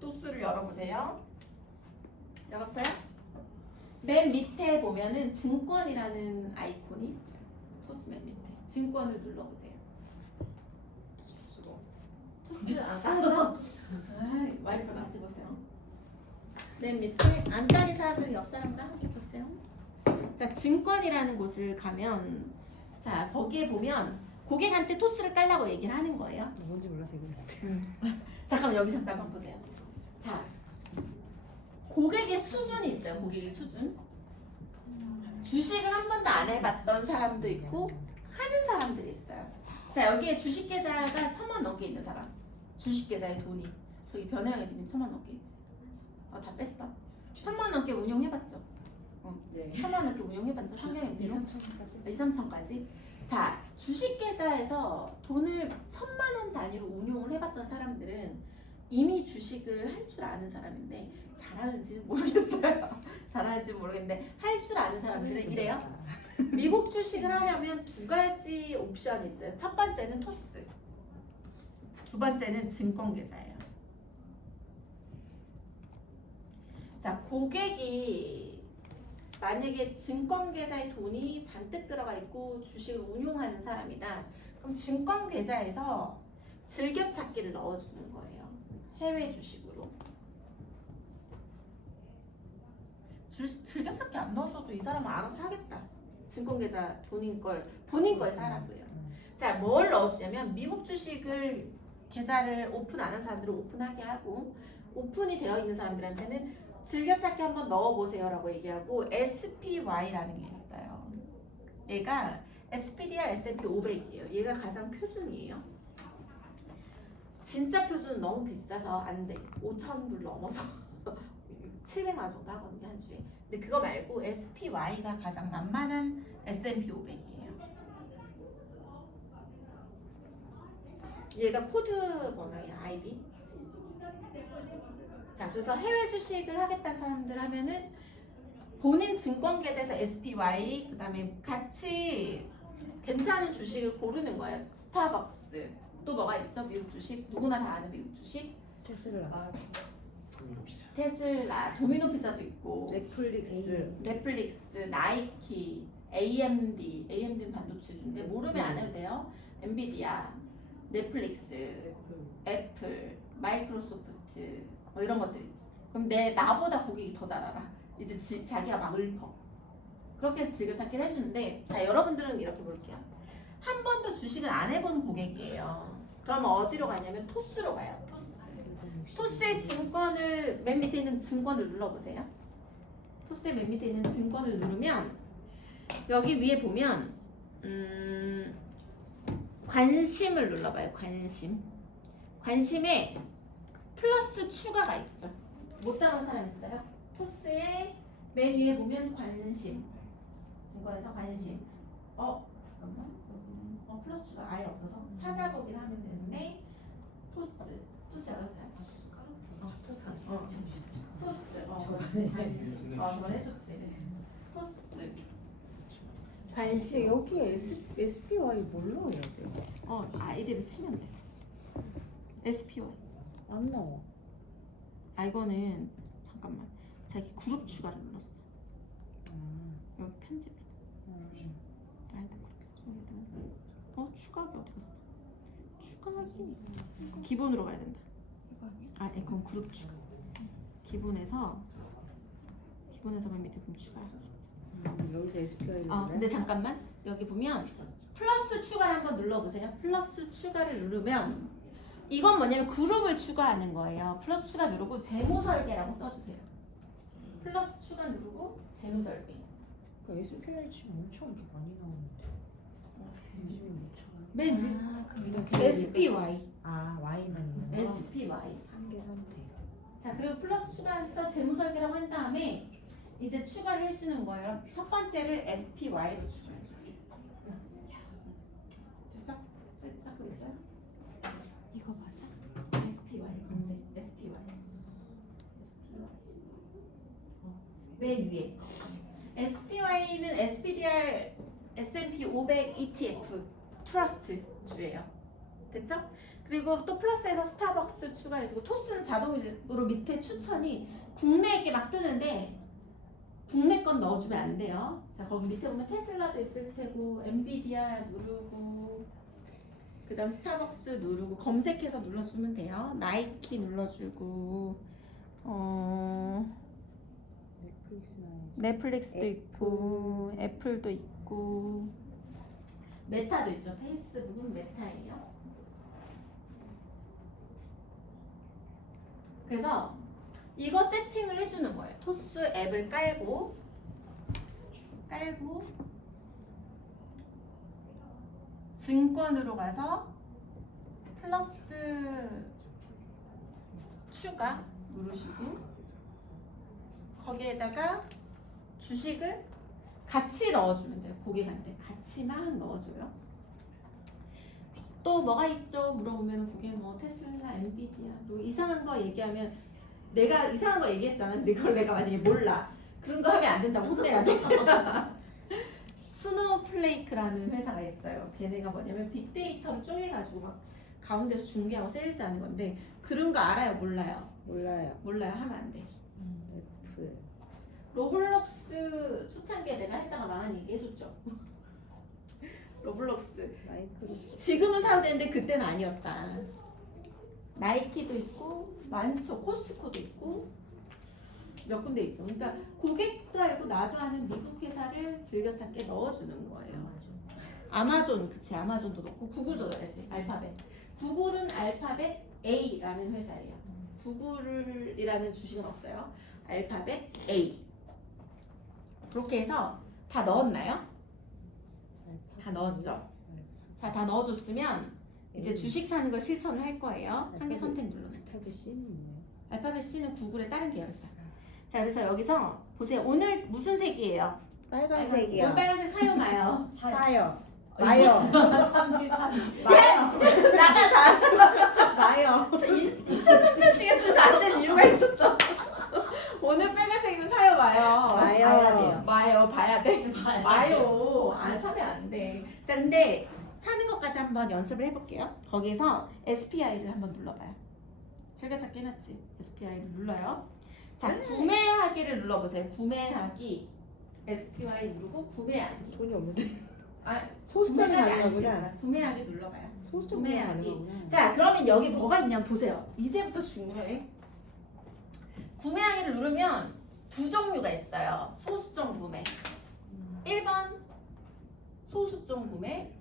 토스를 열어보세요. 열었어요? 맨 밑에 보면은 증권이라는 아이콘이 있어요. 토스 맨 밑에. 증권을 눌러보세요. 토스 안 깔았어? 와이프 같이 보세요. 맨 밑에 안 깔린 사람들은 옆 사람과 함께 보세요. 자, 증권이라는 곳을 가면 자, 거기에 보면 고객한테 토스를 깔라고 얘기를 하는 거예요. 뭔지 몰라서 이거. 잠깐만 여기 잠깐만 보세요. 자, 고객의 수준이 있어요. 고객의 수준. 주식을 한 번도 안 해봤던 사람도 있고 하는 사람들이 있어요. 자, 여기에 주식 계좌가 1,000만 넘게 있는 사람. 주식 계좌에 돈이 저기 변혜영 애비님 1,000만 넘게 있지. 다 뺐어. 1,000만 넘게 운용해봤죠. 네. 1,000만 넘게 운용해봤죠. 상경의 비로 2, 3천까지. 자, 주식 계좌에서 돈을 1,000만 원 단위로 운용을 해봤던 사람들은 이미 주식을 할 줄 아는 사람인데 잘하는지는 모르겠어요. 잘하는지는 모르겠는데 할 줄 아는 사람들은 이래요. 미국 주식을 하려면 두 가지 옵션이 있어요. 첫 번째는 토스, 두 번째는 증권 계좌예요. 자, 고객이 만약에 증권 계좌에 돈이 잔뜩 들어가 있고 주식을 운용하는 사람이다. 그럼 증권 계좌에서 즐겨찾기를 넣어주는 거예요. 해외 주식으로. 즐겨찾기 안 넣어줘도 이 사람은 알아서 하겠다. 증권 계좌 본인 거에 사라고요. 자, 뭘 넣어주냐면 미국 주식을 계좌를 오픈 안 한 사람들은 오픈하게 하고 오픈이 되어 있는 사람들한테는 즐겨찾기 한번 넣어보세요라고 얘기하고 SPY라는 게 있어요. 얘가 SPDR S&P 500이에요. 얘가 가장 표준이에요. 진짜 표준은 너무 비싸서 안 돼. 5,000불 넘어서 700만 원 정도 하거든요, 한 주에. 근데 그거 말고 SPY가 가장 만만한 S&P 500이에요. 얘가 코드 번호예요, 아이디. 자, 그래서 해외 주식을 하겠다는 사람들 하면은 본인 증권 계좌에서 SPY, 그 다음에 같이 괜찮은 주식을 고르는 거예요. 스타벅스. 또 뭐가 있죠? 미국 주식. 누구나 다 아는 미국 주식. 테슬라, 도미노 피자도 있고. 넷플릭스, 나이키, AMD는 반도체주인데 모르면 안 해도 돼요. 엔비디아, 넷플릭스, 애플, 마이크로소프트 뭐 이런 것들 있죠. 그럼 나보다 고객이 더 잘 알아. 이제 자기가 막 읊어. 그렇게 해서 즐겨찾기를 해주는데, 자, 여러분들은 이렇게 볼게요. 한 번도 주식을 안 해본 고객이에요. 그럼 어디로 가냐면 토스로 가요. 토스의 증권을 맨 밑에 있는 증권을 눌러보세요. 토스의 맨 밑에 있는 증권을 누르면 여기 위에 보면 관심을 눌러봐요. 관심에 플러스 추가가 있죠. 못 따라온 사람 있어요? 토스의 맨 위에 보면 관심, 증권에서 관심. 잠깐만. 플러스 추가 아예 없어서 찾아보기를 하면 되는데 토스 알았어요. 토스. 저번에 해줬지. 토스. 관심. 여기에 SPY 뭘로 해야 돼요? 아이디를 치면 돼. SPY. 안 나와. 이거는 잠깐만. 자기 그룹 추가를 눌렀어. 여기 편집. 아이고 그렇게 추가하기 어디 갔어? 추가하기 기본으로 가야 된다. 이거 아니야? 이건 그룹 추가. 기본에서 맨 밑에 보면 추가하기. 여기서 SPY. 근데 잠깐만 여기 보면 플러스 추가를 한번 눌러보세요. 플러스 추가를 누르면 이건 뭐냐면 그룹을 추가하는 거예요. 플러스 추가 누르고 재무 설계라고 써주세요. 플러스 추가 누르고 재무설계. 그 SPI 지금 엄청 이렇게 많이 나오는데. 요즘에 못 찾아. 맨 위에. 이렇게 SPY. Y만 있는 거. SPY. 한계 상태. 자, 그리고 플러스 추가해서 재무설계라고 한 다음에 이제 추가를 해주는 거예요. 첫 번째를 SPY로 추가해줘요. 됐어? 하고 있어요? 이거 맞아? SPY 검색. SPY. 맨 위에. SPY는 SPDR S&P 500 ETF 트러스트 주예요. 됐죠? 그리고 또 플러스에서 스타벅스 추가해주고 토스는 자동으로 밑에 추천이 국내에 막 뜨는데 국내 건 넣어주면 안 돼요. 자, 거기 밑에 보면 테슬라도 있을 테고 엔비디아 누르고 그 다음 스타벅스 누르고 검색해서 눌러주면 돼요. 나이키 눌러주고 넷플릭스도 있고 애플도 있고 메타도 있죠. 페이스북은 메타예요. 그래서 이거 세팅을 해주는 거예요. 토스 앱을 깔고 증권으로 가서 플러스 추가 누르시고 거기에다가 주식을 같이 넣어주면 돼요. 고객한테 같이 막 넣어줘요. 또 뭐가 있죠? 물어보면 그게 뭐 테슬라, 엔비디아 또 이상한 거 얘기하면 내가 이상한 거 얘기했잖아. 근데 그걸 내가 만약에 몰라. 그런 거 하면 안 된다고 혼내야 돼. 스노우플레이크라는 회사가 있어요. 걔네가 뭐냐면 빅데이터를 쪼개가지고 막 가운데서 중개하고 세일즈하는 건데 그런 거 알아요? 몰라요? 몰라요. 몰라요. 하면 안 돼. 애플. 로블록스 초창기에 내가 했다가 망한 얘기 해줬죠. 로블록스 마이크로소프트. 지금은 사도 되는데 그때는 아니었다. 나이키도 있고 많죠. 코스트코도 있고 몇 군데 있죠. 그러니까 고객도 알고 나도 아는 미국 회사를 즐겨찾게 넣어주는 거예요. 아마존, 그치. 아마존도 넣고 구글도 넣어야지. 알파벳. 구글은 알파벳 A라는 회사예요. 구글이라는 주식은 없어요. 알파벳 A. 그렇게 해서 다 넣었나요? 다 넣었죠. 자, 다 넣어줬으면 이제 주식 사는 걸 실천을 할 거예요. 한 개 선택 눌러면. 알파벳 C는 뭐예요? 알파벳 C는 구글의 다른 계열사. 자, 그래서 여기서 보세요. 오늘 무슨 색이에요? 빨간색이요. 오늘 빨간색 사요 마요? 사요. 마요. 마요. 나가자. 마요. 2천 3천씩 했으면 안 되는 이유가 있었어. 오늘 빨간색이면 사요 마요? 마요. 봐야 돼요. 마요 봐야 돼. 봐야 마요. 안 사면 안 돼. 자, 근데 사는 것까지 한번 연습을 해볼게요. 거기서 SPI를 한번 눌러봐요. 즐겨찾기 해놨지. SPI를 눌러요. 자, 구매하기를 눌러보세요. 구매하기. SPY 누르고 구매하기. 돈이 없는데. 아, 소수점이 구매하기 안 가능하구나. 시키잖아. 구매하기 눌러봐요. 소수점이 구매하기. 가능하구나. 자, 그러면 여기 뭐가 있냐면 보세요. 이제부터 중요해. 구매하기를 누르면 두 종류가 있어요. 소수점 구매. 1번 소수점 구매.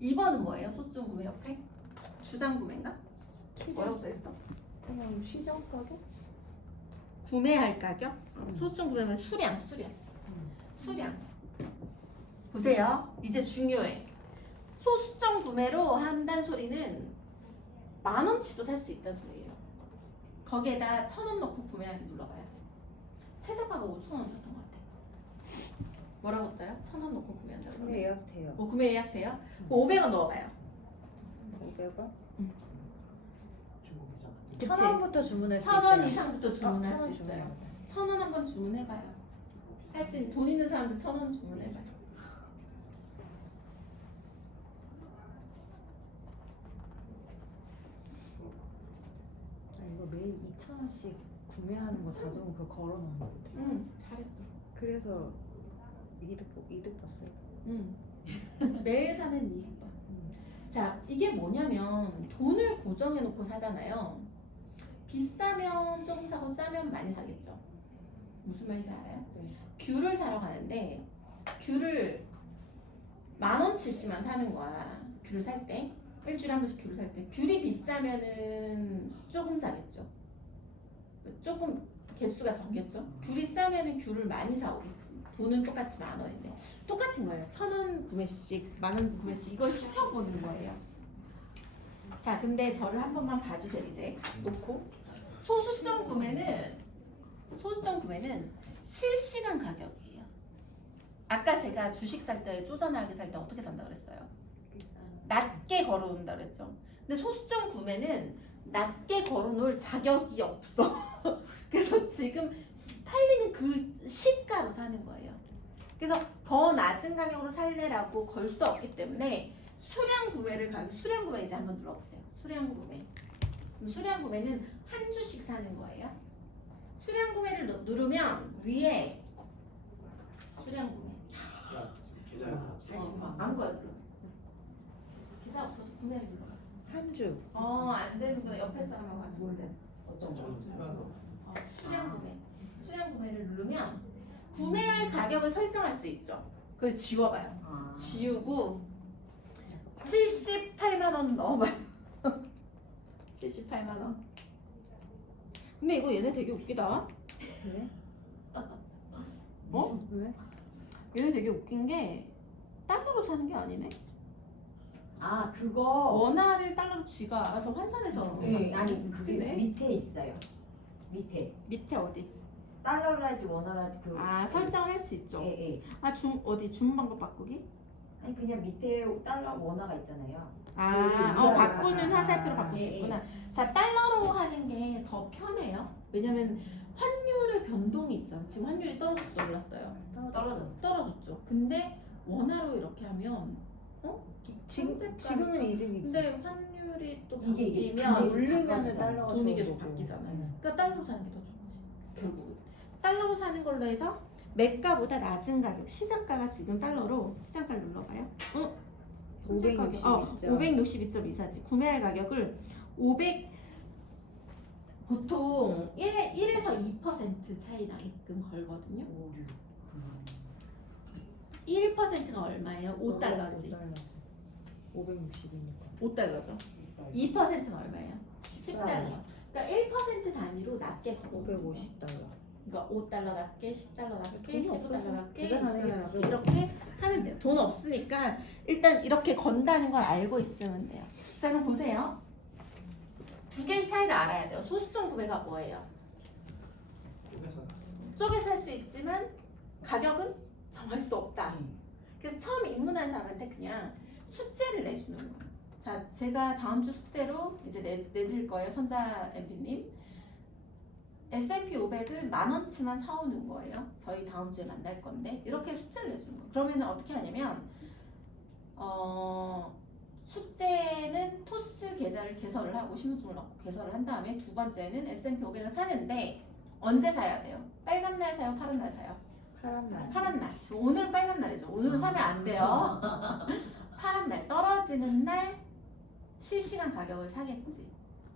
2번은 뭐예요? 소수점 구매 옆에? 주당 구매인가? 뭐라고 써있어? 그냥 시장 가격? 구매할 가격? 소수점 구매면 수량. 보세요. 이제 중요해. 소수점 구매로 한다는 소리는 10,000원치도 살 수 있다는 소리예요. 거기에다 1,000원 넣고 구매하기 눌러봐요. 최저가가 5,000원이었던 것 같아. 뭐라고 떠요? 1,000원 넣고 구매한다고. 구매 예약돼요. 구매 예약돼요? 500원 넣어봐요. 500원? 그치? 1,000원부터 주문할 수 1,000원 있대요. 이상부터 주문할 수 1,000원 있어요. 주문해요. 1,000원 한번 주문해봐요. 할 수 있는 돈 있는 사람들 1,000원 주문해봐요. 아, 이거 매일 2,000원씩 구매하는 거 자동으로 그걸 걸어놓는 거 같아요. 응, 잘했어. 그래서 이득 봤어요. 응. 매일 사는 이익 봐. 자, 이게 뭐냐면 돈을 고정해 놓고 사잖아요. 비싸면 조금 사고 싸면 많이 사겠죠. 무슨 말인지 알아요? 네. 귤을 사러 가는데 귤을 10,000원치씩만 사는 거야. 귤을 살 때. 일주일에 한 번씩 귤을 살 때. 귤이 비싸면은 조금 사겠죠. 조금 개수가 적겠죠. 귤이 싸면은 귤을 많이 사오겠지. 돈은 똑같이 10,000원인데 똑같은 거예요. 1,000원 구매씩, 10,000원 구매씩 이걸 시켜보는 거예요. 자, 근데 저를 한 번만 봐주세요. 이제 놓고 소수점 구매는 실시간 가격이에요. 아까 제가 주식 살 때 쪼잔하게 살 때 어떻게 산다 그랬어요? 낮게 걸어놓는다 그랬죠. 근데 소수점 구매는 낮게 걸어놓을 자격이 없어. 그래서 지금 팔리는 그 시가로 사는 거예요. 그래서 더 낮은 가격으로 살래라고 걸 수 없기 때문에 수량 구매 이제 한번 눌러보세요. 수량 구매. 그럼 수량 구매는 한 주씩 사는 거예요. 수량 구매를 누르면 위에 수량 구매. 계좌를 아무거나 눌러. 계좌 없어도 구매를 눌러. 한 주. 안 되는구나. 옆에 사람하고 같이 볼래. 수량 구매를 누르면 구매할 가격을 설정할 수 있죠. 그걸 지워봐요. 지우고 78만 원 넣어봐요. 78만 원. 근데 이거 얘네 되게 웃기다. 왜? 어? 왜? 얘네 되게 웃긴 게 달러로 사는 게 아니네. 아 그거 원화를 달러로 쥐가 알아서 환산해서. 네, 아니 그게 그래? 밑에 있어요. 밑에 어디? 달러로 할지 원화로 할지 그 설정을 할 수 있죠. 예. 어디 주문 방법 바꾸기? 아니 그냥 밑에 달러 원화가 있잖아요. 바꾸는 화살표로 바꿀 수 예, 있구나. 자, 달러로 하는 게 더 편해요. 왜냐면 환율의 변동이 있잖아. 지금 환율이 떨어졌어, 올랐어요? 떨어졌어. 떨어졌죠. 근데 원화로 이렇게 하면 지금은 이득이지. 근데 환율이 또 이게 바뀌면 오르면은 바꿔주잖아. 달러가 돈이 좋은 계속 거고. 바뀌잖아요. 그러니까 달러로 사는 게 더 좋지. 결국은 달러로 사는 걸로 해서 매가보다 낮은 가격, 시장가가 지금 달러로 시장가를 눌러봐요. 562.24지. 구매할 가격을 500 보통 1에서 2% 차이 나게끔 걸거든요. 1%가 얼마예요? 5달러지. 560이니까. 5달러죠. 2%는 얼마예요? 10달러. 그러니까 1% 단위로 낮게 걸어놓는 거. 550달러. 그러니까 5달러 낮게, 10달러 낮게, 돈이 15달러 없어서 낮게, 계산하는 게 20달러 낮게 나죠. 이렇게 하면 돼요. 돈 없으니까 일단 이렇게 건다는 걸 알고 있으면 돼요. 자, 그럼 보세요. 두 개의 차이를 알아야 돼요. 소수점 구매가 뭐예요? 쪼개서 할 수 있지만 가격은 정할 수 없다. 그래서 처음 입문한 사람한테 그냥 숙제를 내주는 거예요. 자, 제가 다음 주 숙제로 이제 내드릴 거예요. 선자 MP님. S&P 500을 10,000원치만 사오는 거예요. 저희 다음 주에 만날 건데 이렇게 숙제를 내주는 거예요. 그러면 어떻게 하냐면 숙제는 토스 계좌를 개설을 하고 신분증을 넣고 개설을 한 다음에 두 번째는 S&P 500을 사는데 언제 사야 돼요? 빨간 날 사요? 파란 날 사요? 파란 날. 파란 날. 오늘은 빨간 날이죠. 오늘은 사면 안 돼요. 파란 날 떨어지는 날 실시간 가격을 사겠지.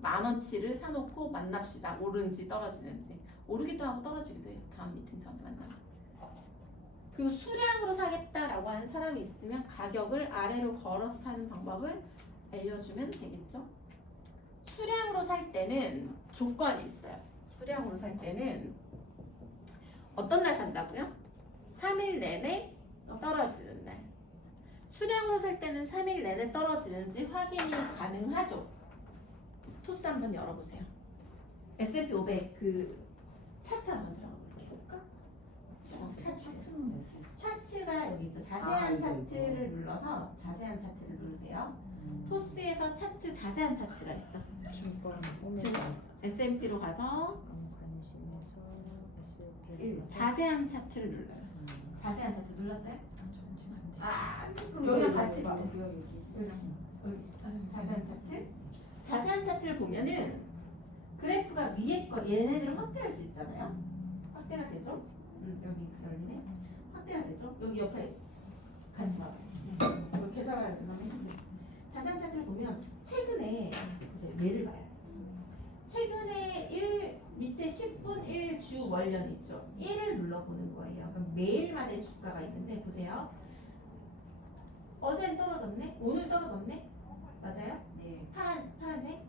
10,000원치를 사놓고 만납시다. 오르는지 떨어지는지. 오르기도 하고 떨어지기도 해요. 다음 미팅 전에 만나면. 그리고 수량으로 사겠다라고 하는 사람이 있으면 가격을 아래로 걸어서 사는 방법을 알려주면 되겠죠. 수량으로 살 때는 조건이 있어요. 수량으로 살 때는 어떤 날 산다고요? 3일 내내 떨어지는 날. 수량으로 살 때는 3일 내내 떨어지는지 확인이 가능하죠. 토스 한번 열어보세요. S&P 500 그 차트 한번 들어가 볼게요. 차트가 여기 있죠. 자세한 차트를 눌러서 자세한 차트를 누르세요. 토스에서 차트 자세한 차트가 있어. 증권 S&P로 가서 관심에서 S&P 자세한 차트를 눌러요. 자세한 차트 눌렀어요? 그럼 여기랑 같이 봐. 자세한 차트. 자세한 차트를 보면은 그래프가 위에 거 얘네들을 확대할 수 있잖아요. 확대가 되죠? 여기 열리네. 확대가 되죠? 여기 옆에 같이 봐봐요. 이거 계산하는 거는 자세한 차트를 보면 최근에 보세요. 얘를 봐요. 최근에 밑에 10분 1주 월연 있죠. 1을 눌러보는 거예요. 그럼 매일마다 주가가 있는데 보세요. 어제는 떨어졌네? 오늘 떨어졌네? 맞아요? 네. 파란색?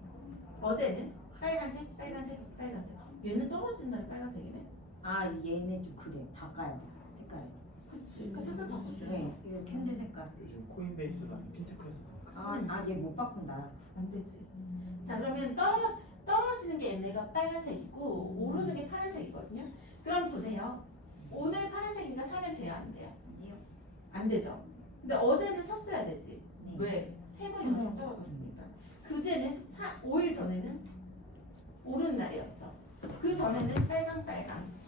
어제는 빨간색, 빨간색, 빨간색. 얘는 떨어진다는 빨간색이네. 아 얘네 좀 그래. 바꿔야 돼. 색깔. 그치. 그러니까 색깔 바꾸세요. 네. 이거 캔들 색깔. 요즘 코인베이스랑 핀테크에서 아얘 못 바꾼다. 안 되지. 자 그러면 떨어지는 게 얘네가 빨간색이고 오르는 게 파란색이거든요. 그럼 보세요. 오늘 파란색인가 사면 돼요, 안 돼요? 아니요. 안 되죠. 근데 어제는 샀어야 되지. 네. 왜? 세 번 연속 떨어졌으니까. 그제는 5일 전에는 오른 날이었죠. 그 전에는 빨강.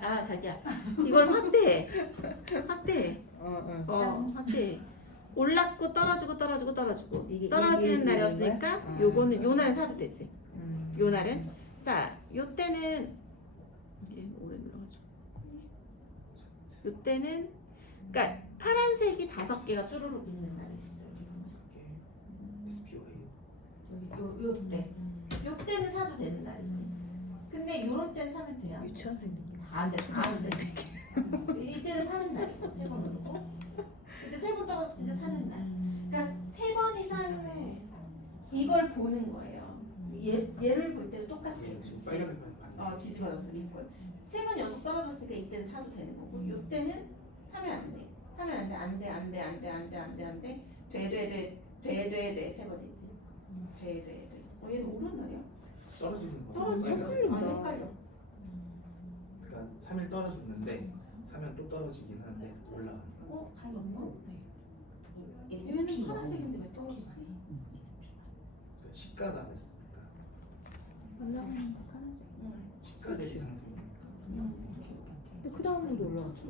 아 자기야, 이걸 확대해. 확대해. 올랐고 떨어지고 이게 떨어지는 이게 날이었으니까 이거야? 요거는 요 날은 사도 되지. 음. 요 날은 자, 요 때는 이게 오래 눌러가지고 요 때는 그러니까 파란색이 5개가 쭈루룩 있는 날이 있어요. 그게 SPO예요. 요 때는 사도 되는 날이지. 근데 요런 때는 사면 돼요. 유치원생. 안 돼. 파란색. 이때는 사는 날이고 세 번 오르고 이때 세 번 떨어졌으니까 사는 날. 그러니까 3번 이상 이걸 보는 거예요. 얘를 볼 때도 똑같아요. 지금 빨간색만 봤네. 뒤집어졌죠. 밀권. 3번 연속 떨어졌으니까 이때는 사도 되는 거고 이때는 사면 안 돼. 안 돼. 돼. 3번이지. 돼. 얘는 오른 날이야? 떨어지는 거. 떨어지는 빨간색. 거. 헷갈려. 그러니까 3일 떨어졌는데 사면 또 떨어지긴 하는데 올라가는 거. 잠깐만. SP. 얘는 파란색인데 왜 떨어지지? 그러니까 시가가 안 됐으니까. 응. 시가 대비 상승. 그 다음으로 올라갔어.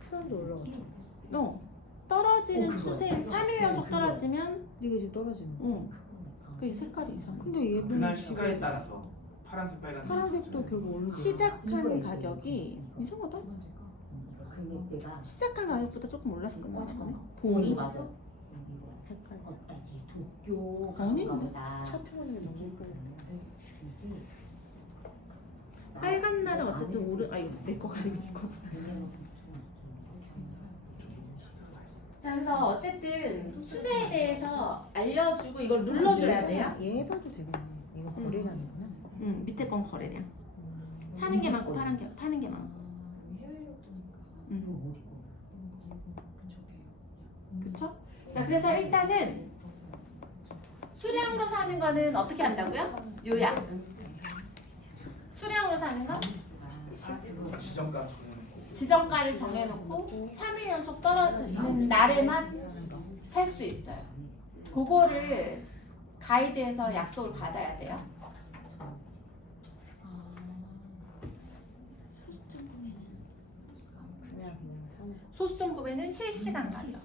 그 다음도 올라갔어. 떨어지는 그거야. 추세 3일 연속 떨어지면 이게 지금 떨어지는 거. 그 색깔이 이상해. 근데 얘는 그날 시가에 따라서 파란색, 빨간색. 파란색도 결국 오르고. 시작한 가격이 이상하다. 근데 내가 시작한 가격보다 조금 올라서 끝나는 거네. 봉이 봉이 맞아. 색깔. 도쿄 아닌데? 가보다. 차트원이 너무 예쁘네. 빨간 날은 어쨌든 오르. 아 이거 내 거가 아니고 이거. 자 그래서 어쨌든 추세에 대해서 알려주고 이걸 눌러줘야 돼요. 얘 봐도 되겠네. 이거 거래량이구나. 밑에 건 거래량. 사는 게 많고 파는 게 많고. 그쵸? 자 그래서 일단은 수량으로 사는 거는 어떻게 한다고요? 요약. 수량으로 사는 건 지정가 정해놓고. 지정가를 정해놓고 3일 연속 떨어지는 날에만 살 수 있어요. 그거를 가이드에서 약속을 받아야 돼요. 소수점 구매는 실시간 가격.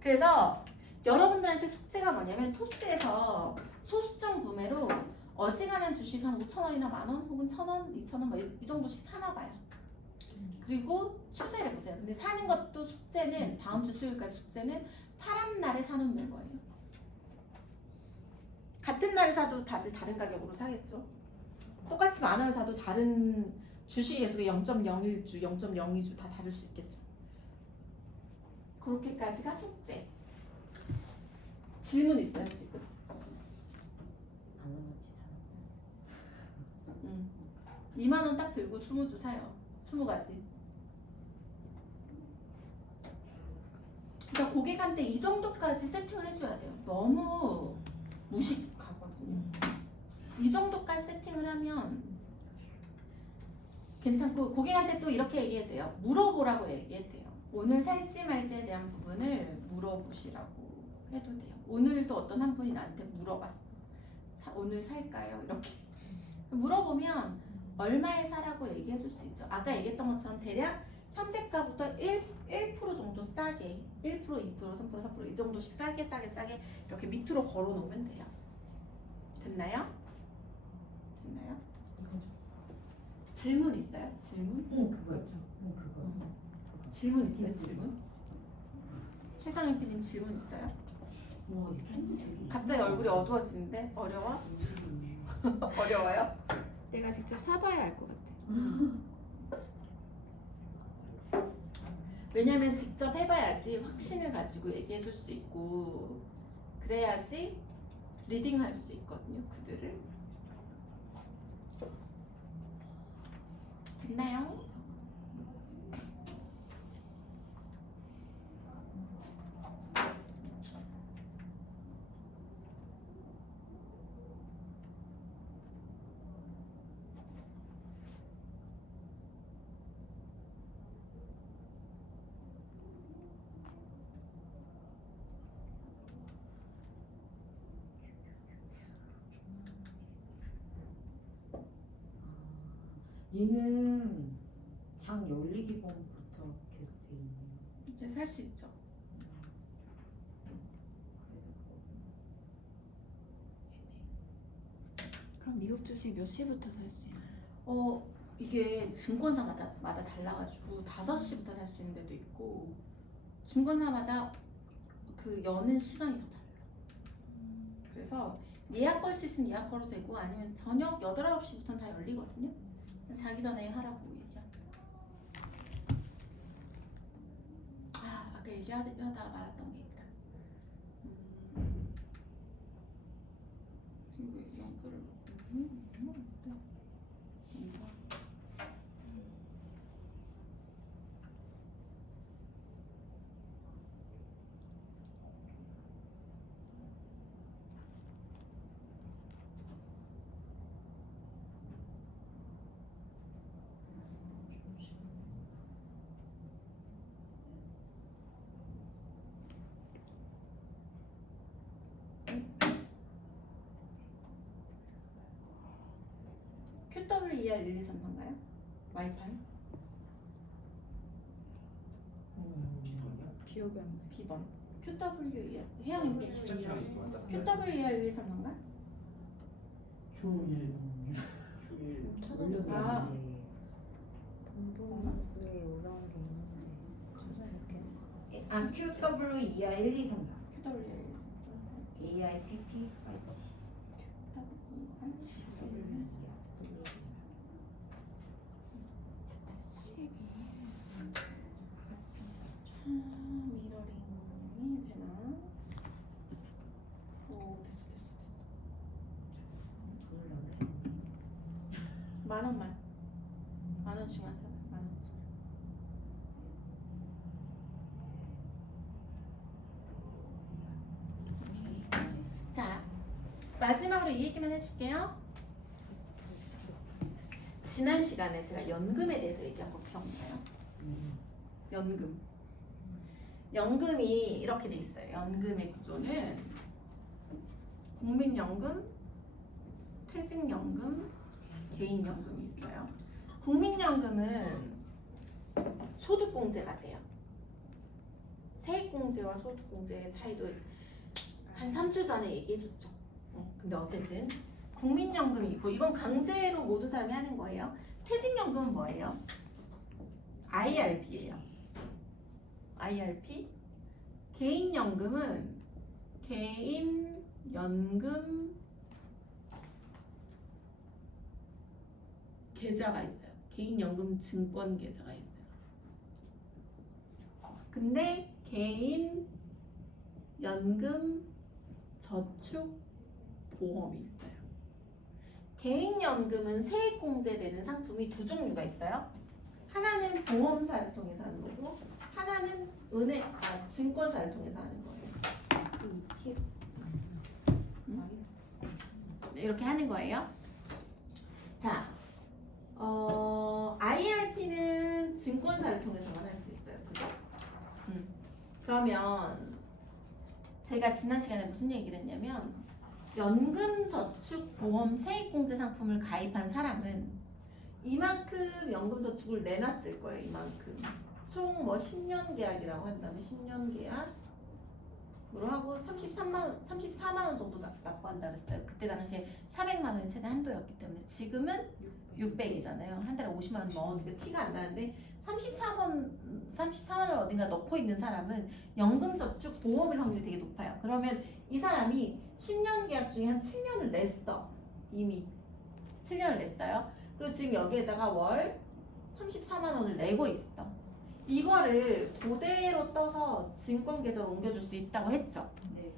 그래서 여러분들한테 숙제가 뭐냐면 토스에서 소수점 구매로 어지간한 주식 한 5,000원이나 만원 혹은 1,000원, 2,000원 뭐 이 정도씩 사나 봐요. 그리고 추세를 보세요. 근데 사는 것도 숙제는 다음 주 수요일까지 숙제는 파란 날에 사놓는 거예요. 같은 날에 사도 다들 다른 가격으로 사겠죠. 똑같이 만원을 사도 다른 주식에서 0.01주, 0.02주 다 다를 수 있겠죠. 그렇게까지가 숙제. 질문 있어요 지금? 2만 원 딱 들고 20주 사요. 20가지. 그러니까 고객한테 이 정도까지 세팅을 해줘야 돼요. 너무 무식하거든요. 이 정도까지 세팅을 하면 괜찮고 고객한테 또 이렇게 얘기해야 돼요. 물어보라고 얘기해야 돼요. 오늘 살지 말지에 대한 부분을 물어보시라고 해도 돼요. 오늘도 어떤 한 분이 나한테 물어봤어. 오늘 살까요? 이렇게 물어보면 얼마에 사라고 얘기해 줄 수 있죠. 아까 얘기했던 것처럼 대략 현재가부터 1% 정도 싸게 1%, 2%, 3%, 4% 이 정도씩 싸게 이렇게 밑으로 걸어 놓으면 돼요. 됐나요? 질문 있어요? 질문? 그거였죠. 그거. 질문 있어요? 질문? 혜정이 PD님 질문 있어요? 와, 이 캔들 되게 갑자기 얼굴이 어두워지는데? 어려워? 어려워요? 내가 직접 사봐야 알 것 같아. 왜냐면 직접 해봐야지 확신을 가지고 얘기해 줄 수 있고 그래야지 리딩할 수 있거든요. 그들을. 됐나요? 얘는 장 열리기본부터 이렇게 돼 있네요. 이제 살 수 있죠. 그럼 미국 주식 몇 시부터 살 수 있나요? 이게 증권사마다 달라가지고 5시부터 살 수 있는 데도 있고 증권사마다 그 여는 시간이 더 달라. 그래서 예약 걸 수 있으면 예약 걸어도 되고 아니면 저녁 8, 9시부터는 다 열리거든요. 자기 전에 하라고 얘기합니다. 아까 얘기하다가 말았던 게 있다. 지금 왜 연결을 QWER1234인가요? 와이파이? 비번이야? 기억이 안 나요. B번 QWER 해양인기 숫자랑 이렇게 왔다 갔다 QWER1234인가? Q1 아. 운동부에 올라온 게 있는데 찾아볼게요. QWER 1234 QWER AIPP 5G 미러링이 되나? 됐어. 만 원씩만 사요. 만 원씩. 자, 마지막으로 이 얘기만 해줄게요. 지난 시간에 제가 연금에 대해서 얘기한 거 기억나요? 연금. 연금이 이렇게 돼 있어요. 연금의 구조는 국민연금, 퇴직연금, 개인연금이 있어요. 국민연금은 소득공제가 돼요. 세액공제와 소득공제의 차이도 한 3주 전에 얘기해줬죠. 근데 어쨌든 국민연금이 있고 이건 강제로 모든 사람이 하는 거예요. 퇴직연금은 뭐예요? IRP예요. IRP. 개인연금은 개인연금 계좌가 있어요. 개인연금 증권 계좌가 있어요. 근데 개인연금 저축보험이 있어요. 개인연금은 세액공제되는 상품이 두 종류가 있어요. 하나는 보험사를 통해서 하는 거고 하나는 증권사를 통해서 하는 거예요. 이렇게 하는 거예요. 자, IRP는 증권사를 통해서만 할 수 있어요. 그죠? 그러면 제가 지난 시간에 무슨 얘기를 했냐면 연금저축보험 세액공제 상품을 가입한 사람은 이만큼 연금저축을 내놨을 거예요. 이만큼. 총 10년 계약이라고 한다면 10년 계약으로 하고 34만 원 정도 납부한다 그랬어요. 그때 당시에 400만 원이 최대 한도였기 때문에 지금은 600이잖아요. 한 달에 50만 원 넣으니까 티가 안 나는데 34만 원을 어딘가 넣고 있는 사람은 연금저축 보험일 확률이 되게 높아요. 그러면 이 사람이 10년 계약 중에 한 7년을 냈어. 이미 7년을 냈어요. 그리고 지금 여기에다가 월 34만 원을 내고 있어. 이거를 그대로 떠서 증권 계좌로 옮겨줄 수 있다고 했죠. 네.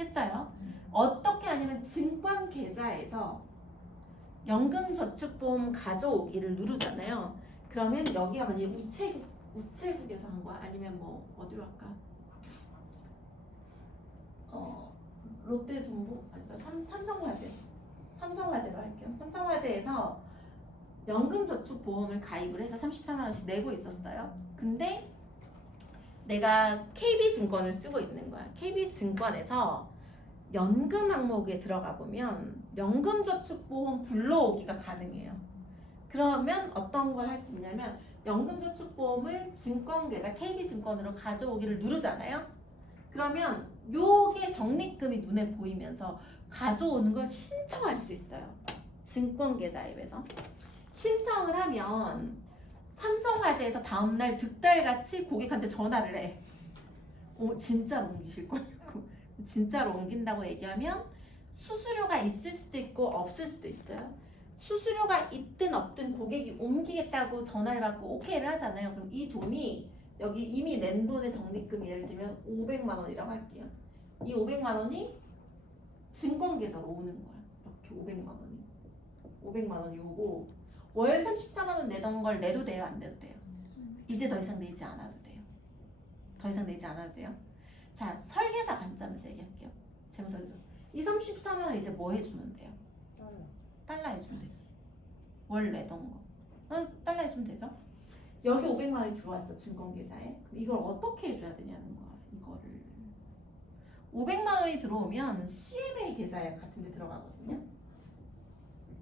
했어요. 어떻게 하냐면 증권 계좌에서 연금저축보험 가져오기를 누르잖아요. 그러면 여기가 만약에 우체국에서 한 거야? 아니면 뭐 어디로 할까? 롯데손보? 아니다. 삼성화재로 할게요. 삼성화재에서 연금저축보험을 가입을 해서 34만 원씩 내고 있었어요. 근데 내가 KB증권을 쓰고 있는 거야. KB증권에서 연금 항목에 들어가 보면 연금저축보험 불러오기가 가능해요. 그러면 어떤 걸 할 수 있냐면 연금저축보험을 증권계좌 KB증권으로 가져오기를 누르잖아요. 그러면 요게 적립금이 눈에 보이면서 가져오는 걸 신청할 수 있어요. 증권계좌 앱에서. 신청을 하면 삼성화재에서 다음날 득달같이 고객한테 전화를 해. 진짜로 옮기실 거냐고. 진짜로 옮긴다고 얘기하면 수수료가 있을 수도 있고 없을 수도 있어요. 수수료가 있든 없든 고객이 옮기겠다고 전화를 받고 오케이를 하잖아요. 그럼 이 돈이 여기 이미 낸 돈의 적립금이 예를 들면 500만 원이라고 할게요. 이 500만 원이 증권계좌로 오는 거야. 이렇게 500만 원이 오고 월 34만 원 내던 걸 내도 돼요, 안 내도 돼요? 이제 더 이상 내지 않아도 돼요. 더 이상 내지 않아도 돼요. 자, 설계사 관점에서 얘기할게요. 재무설계사. 이 34만 원 이제 뭐 해주면 돼요? 달러 해주면 되지. 월 내던 거. 달러 해주면 되죠? 여기 500만 원이 들어왔어, 증권계좌에. 그럼 이걸 어떻게 해줘야 되냐는 거야, 이거를. 500만 원이 들어오면 CMA 계좌 같은 데 들어가거든요.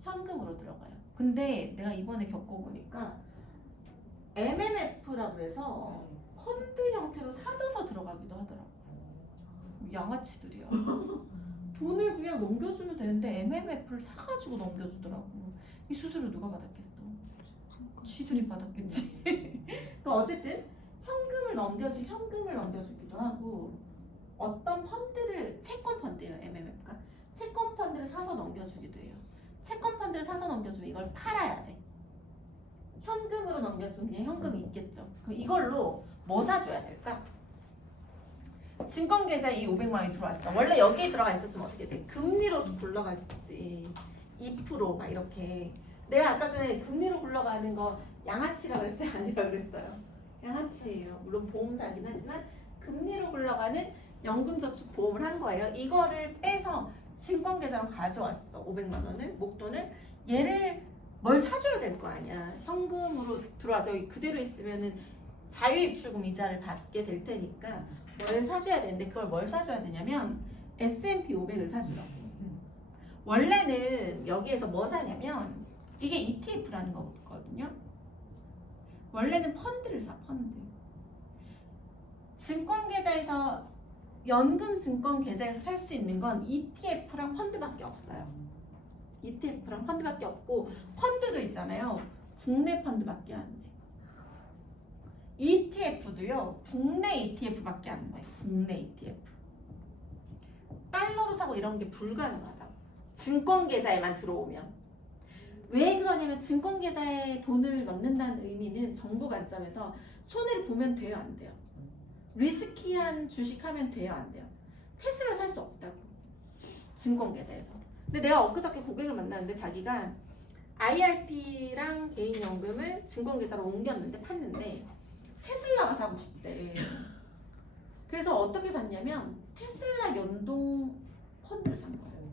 현금으로 들어가요. 근데 내가 이번에 겪어보니까 MMF라고 해서 펀드 형태로 사줘서 들어가기도 하더라고. 양아치들이야. 돈을 그냥 넘겨주면 되는데 MMF를 사가지고 넘겨주더라고. 이 수수료 누가 받았겠어? 쥐들이 받았겠지. 그러니까 어쨌든 현금을 넘겨주기도 하고 어떤 펀드를 채권 펀드예요, MMF가. 채권 펀드를 사서 넘겨주기도 해요. 채권 펀드를 사서 넘겨주면 이걸 팔아야 돼. 현금으로 넘겨주면 그냥 현금이 있겠죠. 그럼 이걸로 뭐 사줘야 될까? 증권계좌에 이 500만 원이 들어왔어. 원래 여기에 들어가 있었으면 어떻게 돼? 금리로도 굴러가겠지. 2%막 이렇게. 내가 아까 전에 금리로 굴러가는 거 양아치라고 그랬어요? 아니라고 그랬어요? 양아치예요. 물론 보험사긴 하지만 금리로 굴러가는 연금저축보험을 한 거예요. 이거를 빼서 증권계좌로 가져왔어. 500만 원을, 목돈을. 얘를 뭘 사줘야 될 거 아니야. 현금으로 들어와서 여기 그대로 있으면은 자유입출금 이자를 받게 될 테니까 뭘 사줘야 되는데 그걸 뭘 사줘야 되냐면 S&P 500을 사주라고. 원래는 여기에서 뭐 사냐면 이게 ETF라는 거거든요. 원래는 펀드를 사, 펀드. 증권계좌에서 연금 증권 계좌에서 살 수 있는 건 ETF랑 펀드밖에 없어요. ETF랑 펀드밖에 없고 펀드도 있잖아요. 국내 펀드밖에 안 돼. ETF도요. 국내 ETF밖에 안 돼. 국내 ETF. 달러로 사고 이런 게 불가능하다고. 증권 계좌에만 들어오면. 왜 그러냐면 증권 계좌에 돈을 넣는다는 의미는 정부 관점에서 손해를 보면 돼요, 안 돼요? 리스키한 주식하면 돼요, 안 돼요? 테슬라 살 수 없다고. 증권 계좌에서. 근데 내가 엊그저께 고객을 만났는데 자기가 IRP랑 개인연금을 증권 계좌로 옮겼는데 팠는데 테슬라가 사고 싶대. 그래서 어떻게 샀냐면 테슬라 연동 펀드를 산 거예요.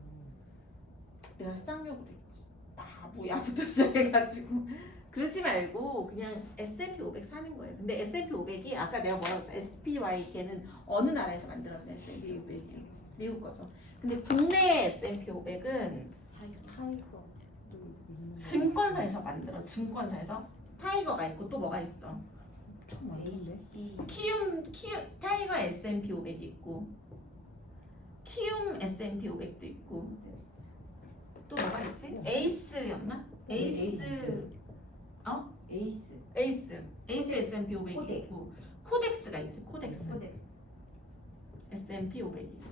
내가 쌍욕을 했지. 나무야부터 시작해가지고 그러지 말고 그냥 S&P 500 사는 거예요. 근데 S&P 500이 아까 내가 뭐라고 했어? SPY 걔는 어느 나라에서 만들어진 S&P 500이에요? 미국 거죠. 근데 국내 S&P 500은 타이거 증권사에서 만들어. 증권사에서 타이거가 있고 또 뭐가 있어? 좀 많은데? 타이거 S&P 500이 있고 키움 S&P 500도 있고 또 뭐가 있지? 에이스였나? 에이스 S&P 500이 코덱. 있고 코덱스가 있지. 코덱스 코덱스. S&P 500이 있어.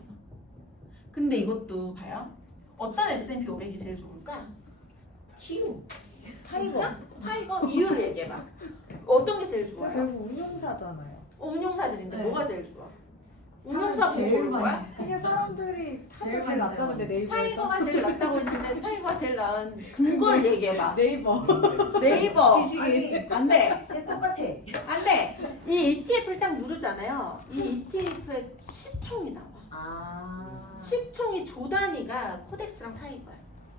근데 이것도 봐요. 어떤 S&P 500이 제일 좋을까? 키움. 타이거. 타이거 이유를 얘기해봐. 어떤 게 제일 좋아요? 결국 운용사잖아요. 운용사들인데 네. 뭐가 제일 좋아? 운용사 보고 제일 고를 거야? 많이 그냥 사람들이 타이거 제일 많이 낫다는데 사요. 네이버에서 타이거가 제일 낫다고 했는데 타이거가 제일 나은 근거를 얘기해봐. 네이버 네이버. 지식인. 안 돼. 똑같아. 안 돼. 이 ETF를 딱 누르잖아요. 이 ETF에 시총이 나와. 아. 시총이 조 단위가 코덱스랑 타이거야.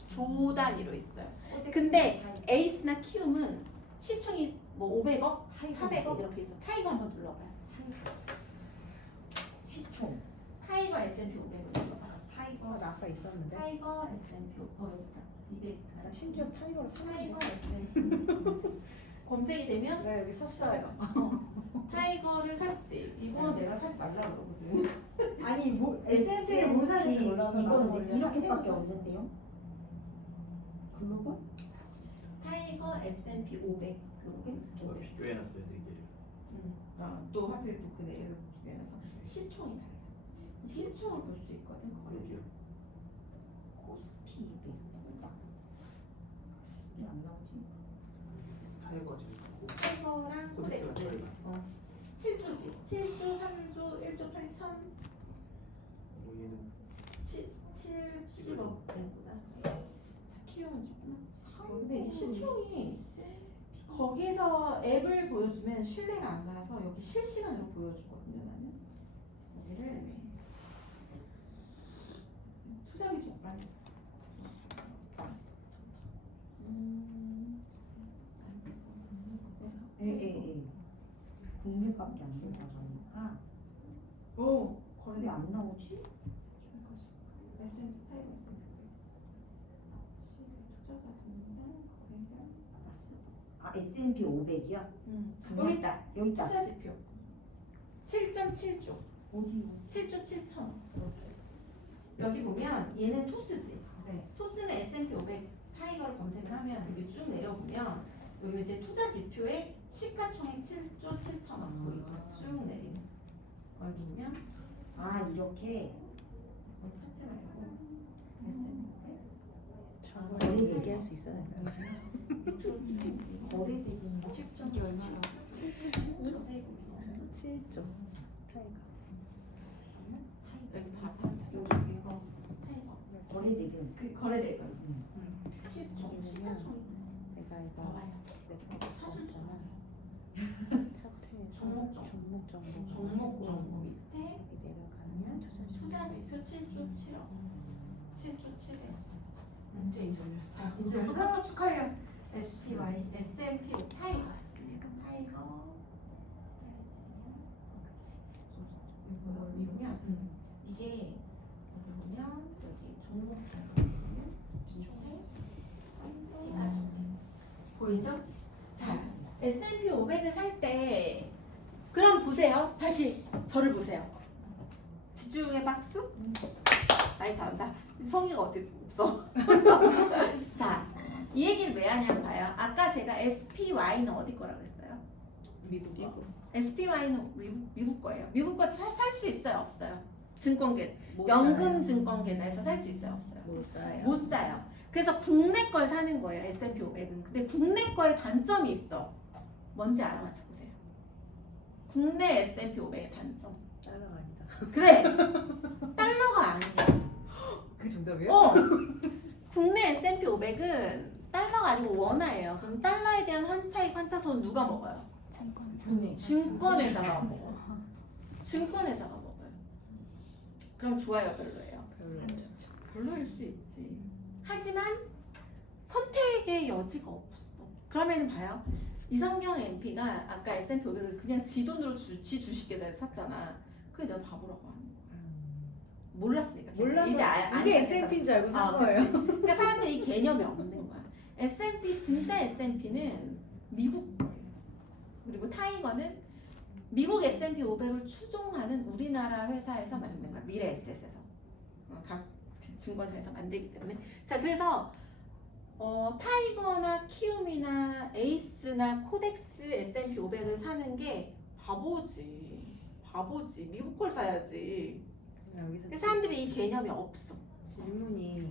조 단위로 있어요. 근데 에이스나 키움은 시총이 뭐 500억, 400억 이렇게 있어. 타이거 한번 눌러봐요. 시총. 타이거 S&P 500을 눌러봐. 타이거. 나 아까 있었는데 타이거 S&P 500. 여기다. 200. 나 심지어 타이거를 타이거 샀는데 S&P 검색이 되면 나 여기 샀어요. 타이거를 샀지. 이거 내가 사지 말라 그러거든. 아니 뭐 S&P를 뭘 사는지 몰라서 나도 이건 원래 이렇게밖에 샀어요. 없는데요? 글로벌? 타이거 S&P 500. 누가 비교해놨어요 4개를. 또 하필 또 그 내를 비교해서 시총이 달라. 이 시총을 볼 수 있거든. 여기요. 코스피 200. 딱. 왜안 나오지? 타이거가 제일 크고 타이거랑 코덱스가 코덱스. 저희가 7주지. 7주, 3주, 1조 8천, 얘는 70억 되구나. 자, 키움은 조그맣지. 근데 이 시총이 거기서 앱을 보여주면 신뢰가 안 가서 여기 실시간으로 보여주거든요. 나는 여기를 투자비 좀 빨리. 예. 국내밖에 안 된다고 하니까 오, 왜 안 나오지? S&P 타이거 투자자 동반 거래량. 아 S&P 500이요? 여기 있다. 여기 있다. 투자 지표 7.7조. 어디요? 7조 7천. 여기 보면 얘는 토스지. 네. 토스는 S&P 500 타이거를 검색을 하면 여기 쭉 내려보면 여기 이제 투자 지표에 시가총액 7조 7천억 보이죠? 쭉 내리면 여기 보면 아 이렇게 차트 말고 S&P 500 저거 얘기할 수 있어야 된다. 거래되는 거 10.7조 7조 타이거 여기 봐봐. 여기 이거 타이거 거래되는 그 거래대금 시총 시가총액 내가 이거 봐봐요. 랩터 사줄 줄 봤잖아. 알아요. 차트에서 종목 정보. 종목 정보 종목 정보 밑에 여기 내려가면 투자 지표 7조 7억 7조 7억 문제 돌렸어. 이제 우리 축하해요. SPY S&P 타이거 타이거 이거 미국이야. 이게 여기 보면 여기 종목 정보 시가총액 보이죠? 자 S&P 500을 살 때 그럼 보세요. 다시 저를 보세요. 집중의 박수? 많이 잘한다. 성의가 어디 없어. 자, 이 얘기를 왜 하냐면 봐요. 아까 제가 SPY는 어디 거라고 했어요? 미국 SPY는 미국 거예요. 미국 거 살 수 있어요? 없어요? 증권계, 못 연금 사요. 증권 계좌에서 살 수 있어요? 없어요? 못 사요. 못 사요. 그래서 국내 걸 사는 거예요. S&P 500은. 근데 국내 거에 단점이 있어. 뭔지 알아맞혀 보세요. 국내 S&P 500의 단점. 달러가 아니다. 그래. 달러가 아니야. 그 정답이에요? 국내 S&P 500은 달러가 아니고 원화예요. 그럼 달러에 대한 환차익 환차손 누가 먹어요? 증권회사가 먹어. 증권회사가 먹어요. 그럼 좋아요, 별로예요? 별로 안 좋죠. 별로일 수 있지. 하지만 선택의 여지가 없어. 그러면 봐요. 이성경 MP가 아까 S&P 500을 그냥 지 돈으로 지 주식계좌에 샀잖아. 그게 내가 바보라고 하는 거야. 몰랐으니까. 몰라서 이제 이게 S&P인 줄 알고 산 거예요. 그치? 그러니까 사람들이 이 개념이 없는 거야. S&P 진짜 S&P는 미국 거예요. 그리고 타이거는 미국 S&P 500을 추종하는 우리나라 회사에서 만든 거야. 미래에셋에서 각 증권사에서 만들기 때문에. 자, 그래서 타이거나 키움이나 에이스나 코덱스 S&P 500을 사는 게 바보지. 미국 걸 사야지. 여기서 사람들이 이 개념이 없어. 질문이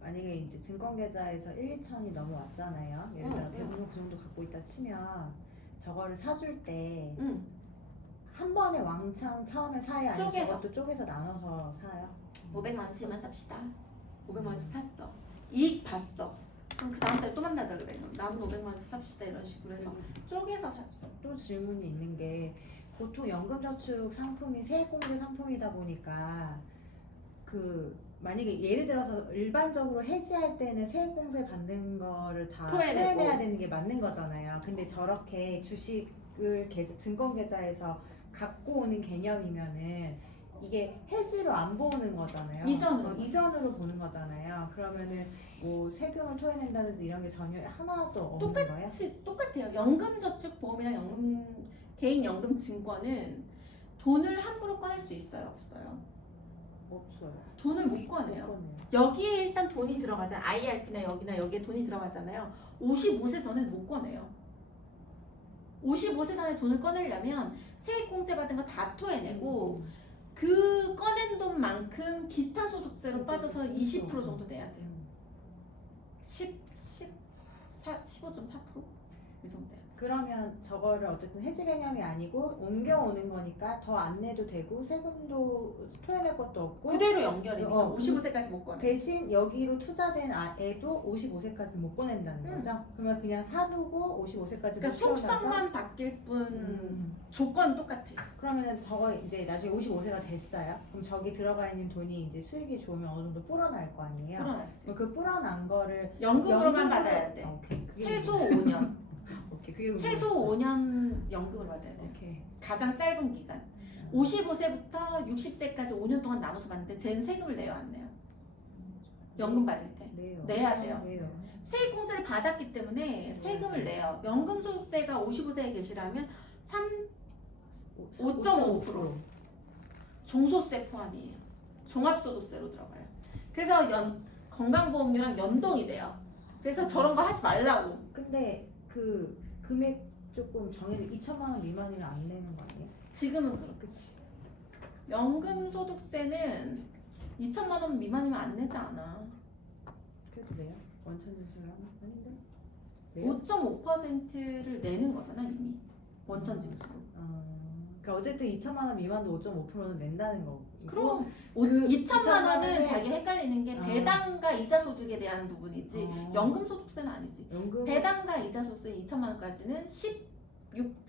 만약에 이제 증권 계좌에서 1, 2천이 넘어왔잖아요. 예를 들어 응. 대부분 그 정도 갖고 있다 치면 저거를 사줄 때 응. 한 번에 왕창 처음에 사요? 아니면 쪼개서. 저것도 쪼개서 나눠서 사요? 500만 원치만 삽시다. 500만 원치 샀어. 이익 봤어. 그럼 그 다음 달에 또 만나자 그래. 그럼 남은 500만 원치 삽시다 이런 식으로 해서 쪼개서 사죠. 또 질문이 있는 게 보통 연금저축 상품이 세액공제 상품이다 보니까 그 만약에 예를 들어서 일반적으로 해지할 때는 세액공제 받는 거를 다 토해내고. 토해내야 되는 게 맞는 거잖아요. 근데 저렇게 주식을 증권계좌에서 갖고 오는 개념이면은 이게 해지로 안 보는 거잖아요. 이전으로. 이전으로 보는 거잖아요. 그러면은 뭐 세금을 토해낸다든지 이런 게 전혀 하나도 없는 거예요? 똑같아요. 연금저축보험이랑 개인연금증권은 돈을 함부로 꺼낼 수 있어요, 없어요? 없어요. 돈을 못 꺼내요. 없거든요. 여기에 일단 돈이 들어가잖아요. IRP나 여기나 여기에 돈이 들어가잖아요. 55세 전에 못 꺼내요. 55세 전에 돈을 꺼내려면 세액공제 받은 거 다 토해내고 그 꺼낸 돈만큼 기타 소득세로 빠져서 20% 정도 내야 돼요. 15.4%? 이 정도 돼요. 그러면 저거를 어쨌든 해지 개념이 아니고 옮겨오는 거니까 더 안 내도 되고 세금도 토해낼 것도 없고 그대로 연결이니까 어, 55세까지 못 꺼내. 대신 여기로 투자된 애도 55세까지 못 보낸다는 거죠? 그러면 그냥 사두고 55세까지 그러니까 속성만 바뀔 뿐 조건 똑같아요. 그러면 저거 이제 나중에 55세가 됐어요. 그럼 저기 들어가 있는 돈이 이제 수익이 좋으면 어느 정도 불어날 거 아니에요? 불어났지. 그럼 그 불어난 거를 연금으로만 받아야 돼. 오케이. 그게 최소 문제였어. 5년. 오케이. 그게 최소 문제였어. 5년 연금을 받아야 돼. 오케이. 가장 짧은 기간. 55세부터 60세까지 5년 동안 나눠서 받는데 쟤는 세금을 내요, 안 내요? 연금 받을 때. 내요. 내야 돼요. 내요. 세액공제를 받았기 때문에 세금을 내요. 연금소득세가 55세에 계시라면 5.5%. 종소세 포함이에요. 종합소득세로 들어가요. 그래서 건강보험료랑 연동이 돼요. 그래서 저런 거 하지 말라고. 근데 그 금액 조금 정해져 2천만 원 미만이면 안 내는 거 아니에요? 지금은 그렇겠지. 연금소득세는 2천만 원 미만이면 안 내지 않아. 그래도 내요? 원천징수를 하나? 아닌데? 내요? 5.5%를 내는 거잖아 이미. 원천징수로. 그러니까 어쨌든 2천만 원 미만도 5.5%는 낸다는 거. 그럼 그 2천만 원은 2천만 자기 헷갈리는 게 배당과 이자 소득에 대한 부분이지 연금 소득세는 아니지. 연금 배당과 이자 소득세 2천만 원까지는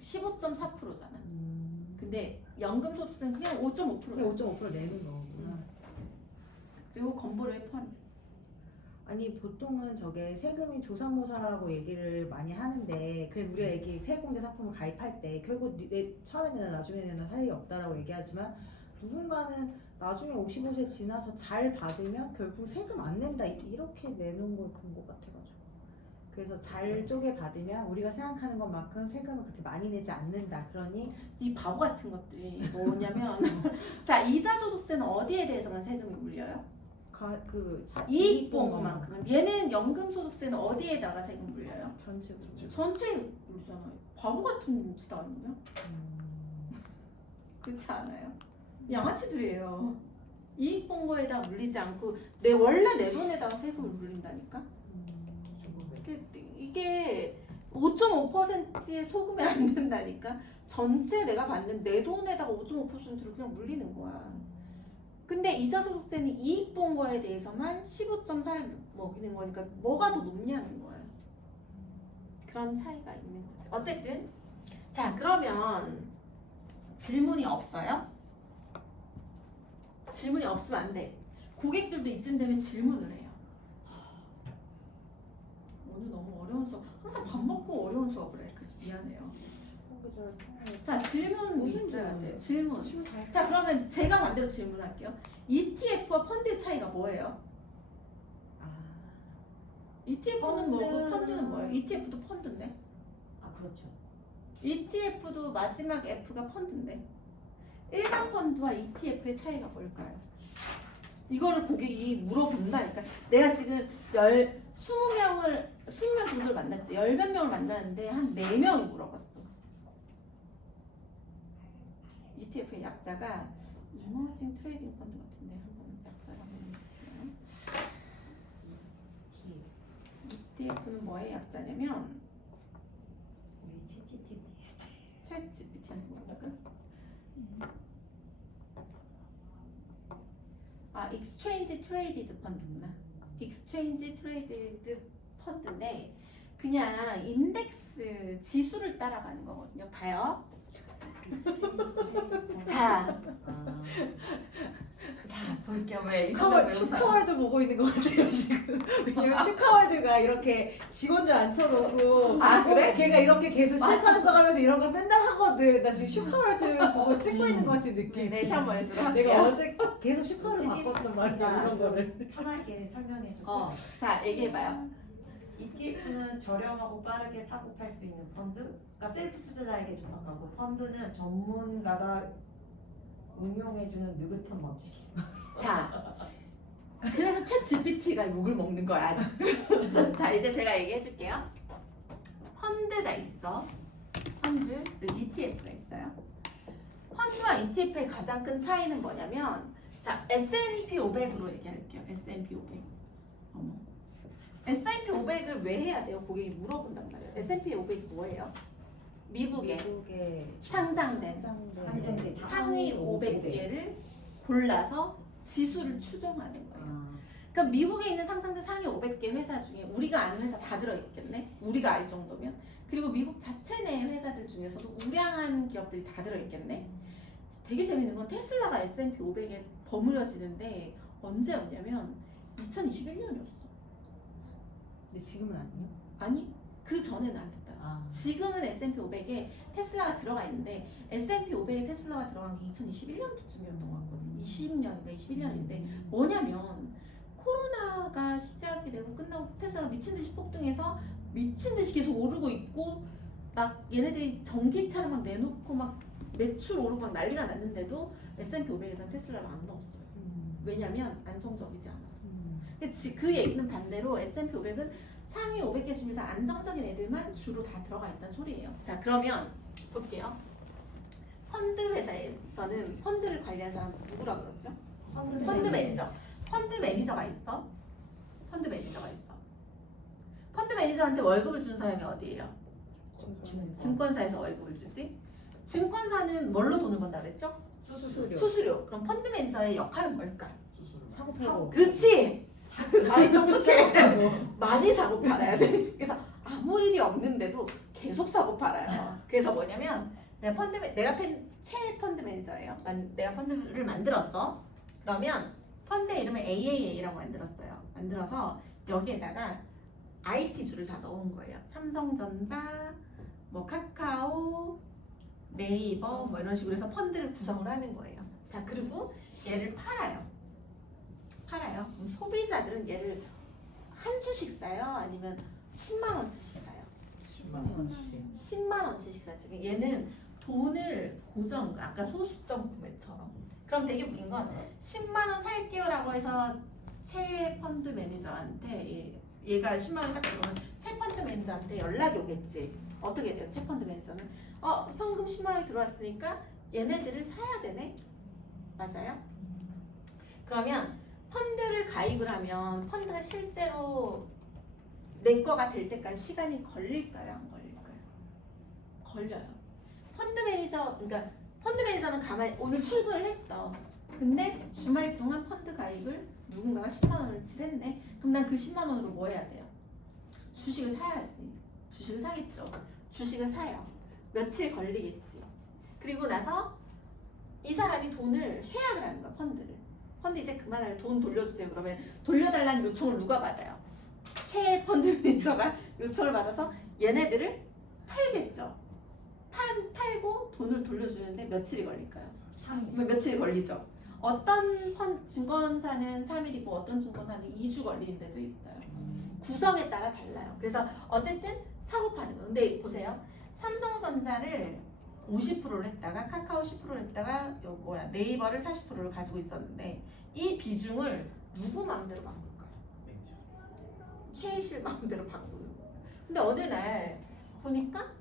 15.4%잖아. 근데 연금 소득세는 그냥 5.5%야. 5.5% 내는 거구나. 그리고 건보료에 포함돼. 아니 보통은 저게 세금이 조삼모사라고 얘기를 많이 하는데 그래 우리가 얘기 세액공제 상품을 가입할 때 결국 내 처음에 내나 나중에 내나 할 일이 없다라고 얘기하지만 누군가는 나중에 55세 지나서 잘 받으면 결국 세금 안 낸다 이렇게 내놓은 걸 본 것 같아가지고 그래서 잘 쪼개 받으면 우리가 생각하는 것만큼 세금을 그렇게 많이 내지 않는다. 그러니 이 바보 같은 것들이 뭐냐면 자 이자 소득세는 어디에 대해서만 세금이 물려요? 이익 본 것만큼은. 얘는 연금 소득세는 어디에다가 세금 물려요? 전체 전체에 물잖아요. 바보 같은 짓 아니냐? 그렇지 않아요? 양아치들이에요. 이익 본 거에다 물리지 않고 원래 내 돈에다가 세금을 물린다니까? 이게 5.5%의 소금이 안 된다니까? 전체 내가 받는 내 돈에다가 5.5%를 그냥 물리는 거야. 근데 이자소득세는 이익 본 거에 대해서만 15.4를 먹이는 거니까 뭐가 더 높냐는 거예요. 그런 차이가 있는 거죠. 어쨌든 자 그러면 질문이 없어요? 질문이 없으면 안 돼. 고객들도 이쯤 되면 질문을 해요. 오늘 너무 어려운 수업. 항상 밥 먹고 어려운 수업을 해. 그래서 미안해요. 자 질문 있어야 돼. 질문. 자 그러면 제가 반대로 질문할게요. ETF와 펀드의 차이가 뭐예요? ETF는 뭐고 펀드는 뭐예요? ETF도 펀드인데. 아 그렇죠. ETF도 마지막 F가 펀드인데. 일반 펀드와 ETF의 차이가 뭘까요? 이거를 고객이 물어본다니까. 내가 지금 20명 정도를 만났지. 10몇 명을 만났는데 한 4명이 물어봤어. ETF의 약자가 이머징 트레이딩 펀드 같은데 한번 약자를 한번 볼게요. ETF는 뭐의 약자냐면 우리 챗GPT 챗GPT한테 물어볼까? 트레이디드 펀드구나. 익스체인지 트레이디드 펀드인데 그냥 인덱스 지수를 따라가는 거거든요. 봐요. 자, 아, 자 볼게요. 왜 슈카월드 보고 있는 것 같아요 지금. 왜냐면 슈카월드가 이렇게 직원들 앉혀놓고 아, 그래? 걔가 이렇게 계속 실판 써가면서 이런 걸 맨날 하거든. 나 지금 슈카월드 보고 찍고 있는 것 같은 느낌. 네, 샤먼 해주라. 내가 어제 계속 슈카월드 솔직히 바꿨단 말이야 이런 거를. 편하게 설명해 주세요. 자 얘기해봐요. ETF는 저렴하고 빠르게 사고 팔 수 있는 펀드, 그러니까 셀프 투자자에게 적합하고 펀드는 전문가가 운용해주는 느긋한 방식이에요. 자, 그래서 챗 GPT가 욕을 먹는 거야 아직도. 자, 이제 제가 얘기해줄게요. 펀드가 있어. 펀드, 그리고 ETF가 있어요. 펀드와 ETF의 가장 큰 차이는 뭐냐면, 자, S&P 500으로 얘기할게요. S&P 500. 어머. S&P 500을 왜 해야 돼요? 고객이 물어본단 말이에요. S&P 500이 뭐예요? 미국의 상장된 상장된 상위 500개를 골라서 지수를 추종하는 거예요. 아, 그러니까 미국에 있는 상장된 상위 500개 회사 중에 우리가 아는 회사 다 들어있겠네? 우리가 알 정도면. 그리고 미국 자체 내 회사들 중에서도 우량한 기업들이 다 들어있겠네? 되게 재밌는 건 테슬라가 S&P 500에 버무려지는데 언제였냐면 2021년이었어. 근데 지금은 아니에요? 아니, 그 전에는 안 됐다. 아. 지금은 S&P 500에 테슬라가 들어가 있는데 S&P 500에 테슬라가 들어간 게 2021년도쯤이었던 것 같거든요. 20년인가 21년인데 뭐냐면 코로나가 시작이 되고 끝나고 테슬라가 미친 듯이 폭등해서 미친 듯이 계속 오르고 있고 막 얘네들이 전기차를 막 내놓고 막 매출 오르고 막 난리가 났는데도 S&P 500에서는 테슬라를 안 넣었어요. 왜냐면 안정적이지 않아서. 그 얘기는 반대로 S&P 500은 상위 500개 중에서 안정적인 애들만 주로 다 들어가 있다는 소리예요. 자, 그러면 볼게요. 펀드 회사에서는 펀드를 관리하는 사람 누구라 그러죠? 펀드 매니저. 펀드 매니저가 있어. 펀드 매니저가 있어. 펀드 매니저한테 월급을 주는 사람이 어디예요? 증권사에서 월급을 주지. 증권사는 뭘로 돈을 번다 그랬죠? 수수료. 수수료. 그럼 펀드 매니저의 역할은 뭘까? 수수료. 사고 팔고. 그렇지. 많이 똑똑해. 많이 사고 팔아야 돼. 그래서 아무 일이 없는데도 계속 사고 팔아요. 그래서 뭐냐면 내가 최 펀드 매니저예요. 내가 펀드를 만들었어. 그러면 펀드 이름을 AAA라고 만들어서 여기에다가 IT주를 다 넣은 거예요. 삼성전자, 뭐 카카오, 네이버 뭐 이런 식으로 해서 펀드를 구성을 하는 거예요. 자, 그리고 얘를 팔아요. 그럼 소비자들은 얘를 한 주씩 사요? 아니면 10만 원치씩 사요? 10만 원씩. 10만 원치씩 사지. 얘는 돈을 고정, 아까 소수점 구매처럼. 그럼 되게 웃긴 건 10만 원 살게요라고 해서 최 펀드 매니저한테 얘가 10만 원 딱 들어오면 최 펀드 매니저한테 연락이 오겠지. 어떻게 돼요? 최 펀드 매니저는 현금 10만 원이 들어왔으니까 얘네들을 사야 되네. 맞아요? 그러면 펀드를 가입을 하면 펀드가 실제로 내 거가 될 때까지 시간이 걸릴까요? 안 걸릴까요? 걸려요. 펀드 매니저는 가만히 오늘 출근을 했어. 근데 주말 동안 펀드 가입을 누군가가 10만 원을 칠했네. 그럼 난 그 10만 원으로 뭐 해야 돼요? 주식을 사야지. 주식을 사겠죠. 주식을 사요. 며칠 걸리겠지. 그리고 나서 이 사람이 돈을 해약을 하는 거야, 펀드를. 펀드 이제 그만하래. 돈 돌려주세요. 그러면 돌려달라는 요청을 누가 받아요? 최 펀드 매니저가 요청을 받아서 얘네들을 팔겠죠. 팔고 돈을 돌려주는데 며칠이 걸릴까요? 3일. 며칠이 걸리죠. 어떤 증권사는 3일이고 어떤 증권사는 2주 걸리는 데도 있어요. 구성에 따라 달라요. 그래서 어쨌든 사고 파는 거. 근데 보세요. 삼성전자를 50%를 했다가 카카오 10%를 했다가 네이버를 40%를 가지고 있었는데 이 비중을 누구 마음대로 바꿀까요? 최실 마음대로 바꾸는 거예요. 근데 어느 날 보니까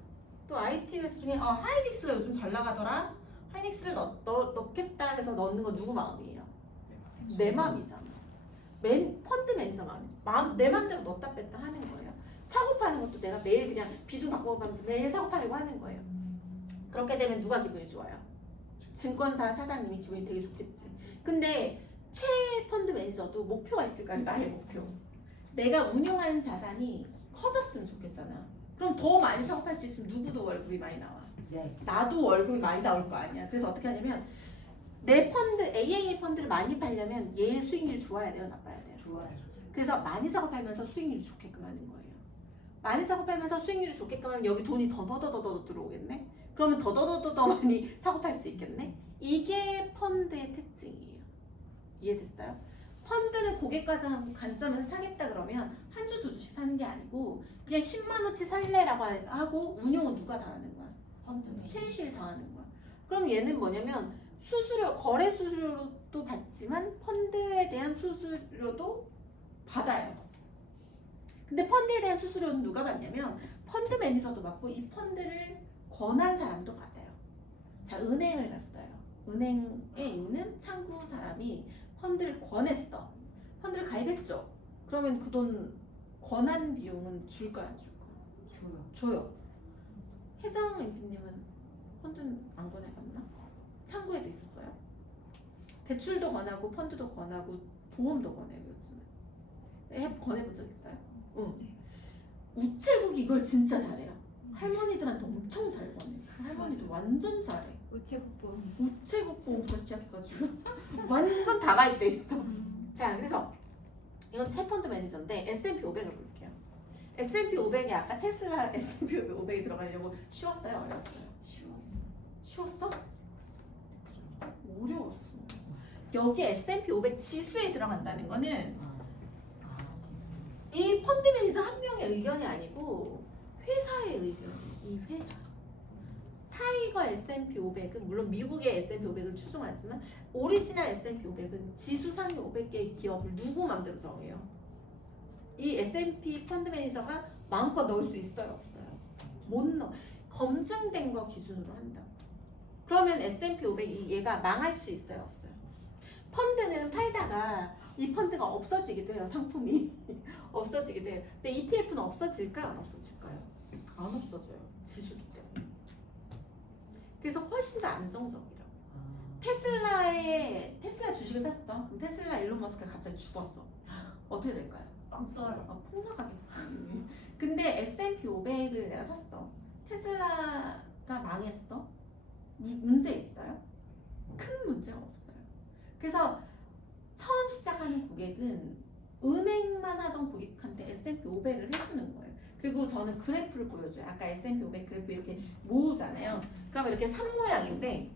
또 IT 회사 중에 하이닉스가 요즘 잘 나가더라. 하이닉스를 넣겠다 해서 넣는 거 누구 마음이에요? 내 마음이잖아. 펀드 매니저 마음이죠. 내 마음대로 넣었다 뺐다 하는 거예요. 사고 파는 것도 내가 매일 그냥 비중 바꿔가면서 매일 사고 파려고 하는 거예요. 그렇게 되면 누가 기분이 좋아요? 증권사 사장님이 기분이 되게 좋겠지. 근데 최 펀드 매니저도 목표가 있을까요? 나의 목표. 내가 운용하는 자산이 커졌으면 좋겠잖아. 그럼 더 많이 사고팔 수 있으면 누구도 월급이 많이 나와. 네. 나도 월급이 많이 나올 거 아니야. 그래서 어떻게 하냐면 내 펀드, AAA 펀드를 많이 팔려면 얘 수익률이 좋아야 돼요? 나빠야 돼요? 좋아요. 그래서 많이 사고 팔면서 수익률이 좋게끔 하는 거예요. 많이 사고 팔면서 수익률이 좋게끔 하면 여기 돈이 더더더더더 들어오겠네? 그러면 더더더더 많이 사고 팔 수 있겠네? 이게 펀드의 특징이에요. 이해됐어요? 펀드는 고객과의 관점에서 사겠다 그러면 한 주, 두 주씩 사는 게 아니고 그냥 10만 원치 살래라고 하고 운용은 누가 다 하는 거야? 펀드. 최실 다 하는 거야. 그럼 얘는 뭐냐면 수수료, 거래 수수료도 받지만 펀드에 대한 수수료도 받아요. 근데 펀드에 대한 수수료는 누가 받냐면 펀드 매니저도 받고 이 펀드를 권한 사람도 받아요. 자, 은행을 갔어요. 은행에 있는 창구 사람이 펀드를 권했어. 펀드를 가입했죠. 그러면 그 돈 권한 비용은 줄까요, 안 줄까요? 줘요. 줘요. 혜정 MP님은 펀드는 안 권해봤나? 창구에도 있었어요? 대출도 권하고 펀드도 권하고 보험도 권해요 요즘은. 권해본 적 있어요? 응. 우체국 이걸 진짜 잘해요. 할머니들한테 엄청 잘 권해. 할머니들 완전 잘해. 우체국보험. 우체국 보험부터 시작해가지고 완전 다 가입돼 있어. 자, 그래서 이건 채펀드 매니저인데 S&P 500을 볼게요. S&P 500이 아까 테슬라 S&P 500이 들어가려고 쉬웠어요? 어려웠어요? 쉬웠어? 어려웠어. 여기 S&P 500 지수에 들어간다는 거는 이 펀드 매니저 한 명의 의견이 아니고 회사의 의견이에요. 이 회사. 타이거 S&P 500은 물론 미국의 S&P 500을 추종하지만 오리지널 S&P 500은 지수 상위 500개의 기업을 누구 맘대로 정해요. 이 S&P 펀드 매니저가 마음껏 넣을 수 있어요? 없어요? 못 넣어. 검증된 거 기준으로 한다고. 그러면 S&P 500이 얘가 망할 수 있어요? 없어요? 펀드는 팔다가 이 펀드가 없어지기도 해요. 상품이 없어지기도 해요. 근데 ETF는 없어질까요? 안 없어질까요? 안 없어져요. 지수기 때문에. 그래서 훨씬 더 안정적이라고. 테슬라 주식을 샀어. 그럼 테슬라 일론 머스크가 갑자기 죽었어. 어떻게 될까요? 빵 떠요. 폭락하겠지. 근데 S&P 500을 내가 샀어. 테슬라가 망했어. 문제 있어요? 큰 문제가 없어요. 그래서 처음 시작하는 고객은 은행만 하던 고객한테 S&P 500을 해주는 거예요. 그리고 저는 그래프를 보여줘요. 아까 S&P 500 그래프 이렇게 모으잖아요. 그럼 이렇게 산 모양인데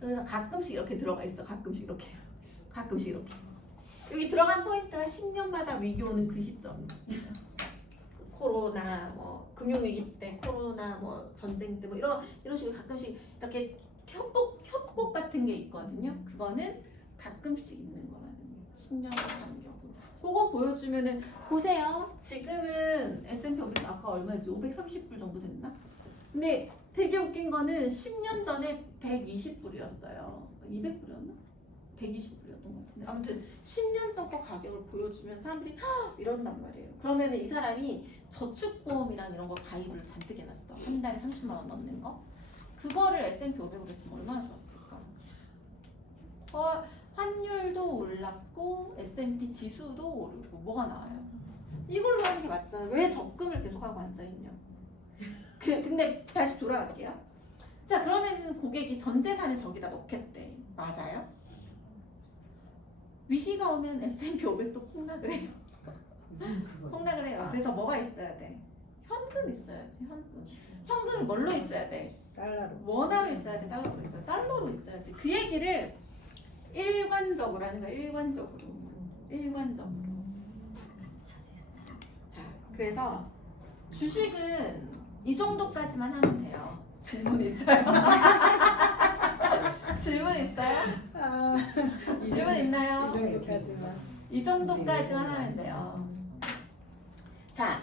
그래서 가끔씩 이렇게 들어가 있어. 가끔씩 이렇게. 가끔씩 이렇게. 여기 들어간 포인트가 10년마다 위기 오는 그 시점. 코로나, 뭐 금융위기 때, 코로나, 뭐 전쟁 때, 뭐 이런 식으로 가끔씩 이렇게 협곡 같은 게 있거든요. 그거는 가끔씩 있는 거라는 거예요. 10년 간격으로. 그거 보여주면은 보세요. 지금은 S&P 500 아까 얼마였지? 530불 정도 됐나? 근데 되게 웃긴 거는 10년 전에 120불이었어요. 200불이었나? 120불이었던 것 같은데 아무튼 10년 전 거 가격을 보여주면 사람들이 이런단 말이에요. 그러면 이 사람이 저축보험이랑 이런 거 가입을 잔뜩 해놨어. 한 달에 30만 원 넣는 거. 그거를 S&P 500으로 했으면 얼마나 좋았을까. 환율도 올랐고 S&P 지수도 오르고 뭐가 나와요? 이걸로 하는 게 맞잖아. 왜 적금을 계속하고 앉아있냐. 근데 다시 돌아갈게요. 자, 그러면 고객이 전 재산을 저기다 넣겠대. 맞아요? 위기가 오면 S&P 500도 폭락을 해요. 폭락을 해요. 그래서 뭐가 있어야 돼? 현금 있어야지. 현금. 현금이 뭘로 있어야 돼? 달러로. 원화로 있어야 돼? 달러로 있어야 돼? 달러로 있어야지. 그 얘기를 일관적으로 하는 거야. 일관적으로. 자, 그래서 주식은 이 정도까지만 하면 돼요. 질문 있어요? 질문 있어요? 질문 있나요? 이 정도까지만 하면 돼요. 자,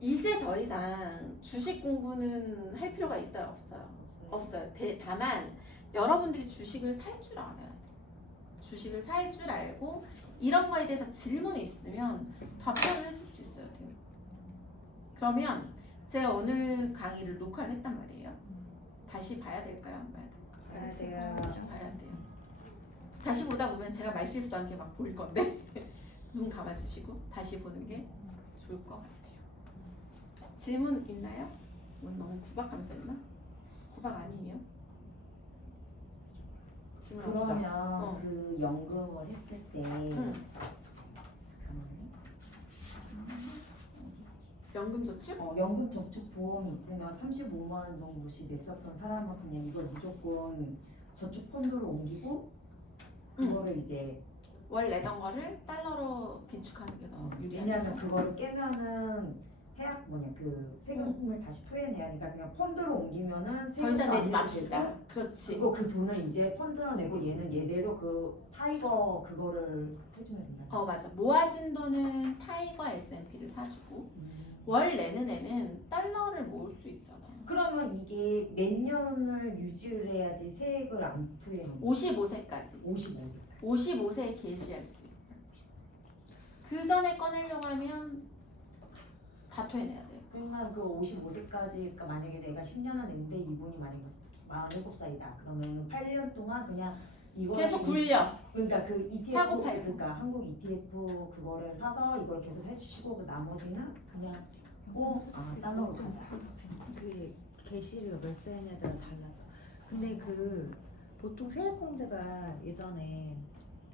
이제 더 이상 주식 공부는 할 필요가 있어요? 없어요? 없어요. 다만 여러분들이 주식을 살 줄 알아야 돼요. 주식을 살 줄 알고 이런 거에 대해서 질문이 있으면 답변을 해줄 수 있어야 돼요. 그러면 제가 오늘 강의를 녹화를 했단 말이에요. 다시 봐야 될까요? 안 봐야 될까요? 봐야 돼요. 다시 봐야 돼요. 다시 보다 보면 제가 말 실수한 게 막 보일 건데 눈 감아주시고 다시 보는 게 좋을 것 같아요. 질문 있나요? 오늘 너무 구박하면서 했나? 구박 아니에요? 질문 없죠? 그러면 그 연금을 했을 때 잠깐만요. 연금저축? 연금 저축 보험이 있으면 35만 원 정도씩 냈었던 사람은 그냥 이걸 무조건 저축 펀드로 옮기고 그거를 이제 월 내던 거를 달러로 비축하는 게 더 유리하니까. 왜냐하면 그거를 깨면은 그 세금을 다시 토해내야 하니까 그냥 펀드로 옮기면은 더 세금도 이상 안 내지 내도 맙시다. 되고 그렇지. 그리고 그 돈을 이제 펀드로 내고 얘는 얘대로 그 타이거 그거를 해주면 된다. 맞아. 모아진 돈은 타이거 S&P를 사주고 월 내는 애는 달러를 모을 수 있잖아요. 그러면 이게 몇 년을 유지를 해야지 세액을 안 토해내는 55세까지. 55세. 55세에 개시할 수 있어. 그 전에 꺼내려고 하면 다 토해내야 돼요. 그러면 그 55세까지 그러니까 만약에 내가 10년을 냈는데 이분이 만약에 47살이다. 그러면 8년 동안 그냥 이거 계속 굴려. 그러니까 그 ETF 사고 팔고. 그러니까 한국 ETF 그거를 사서 이걸 계속 해주시고 그 나머지는 그냥 달러로 가자. 그 게시를 몇 세냐에 따라 달라서. 근데 그 보통 세액공제가 예전에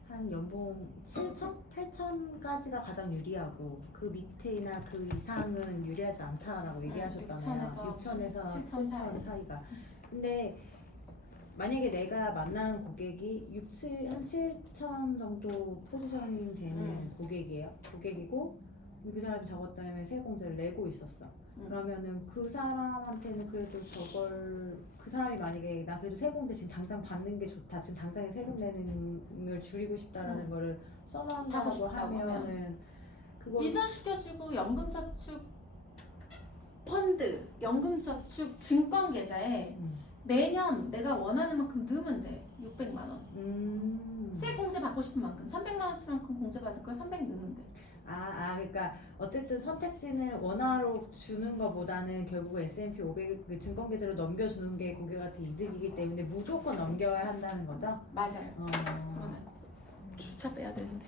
한 연봉 7천, 8천까지가 가장 유리하고 그 밑에나 그 이상은 유리하지 않다라고 얘기하셨잖아요. 6천에서 7천 7천 사이가. 근데 만약에 내가 만난 고객이 한 7천 정도 포지션이 되는 고객이고 그 사람이 적었다면 세액공제를 내고 있었어. 그러면은 그 사람한테는 그래도 저걸 그 사람이 만약에 나 그래도 세금대 지금 당장 받는 게 좋다 지금 당장에 세금 내는 걸 줄이고 싶다라는 거를 하고 선언하고 싶다고 하면은 그거 이전시켜주고 연금저축 펀드, 연금저축 증권계좌에 매년 내가 원하는 만큼 넣으면 돼. 600만 원. 세액 공제 받고 싶은 만큼 300만 원치만큼 공제 받을 거야. 300 넣으면 돼. 그러니까 어쨌든 선택지는 원화로 주는 것보다는 결국 S&P 500 그 증권계좌로 넘겨주는 게 고객한테 이득이기 때문에 무조건 넘겨야 한다는 거죠? 맞아요. 어. 그거는 주차 빼야 되는데.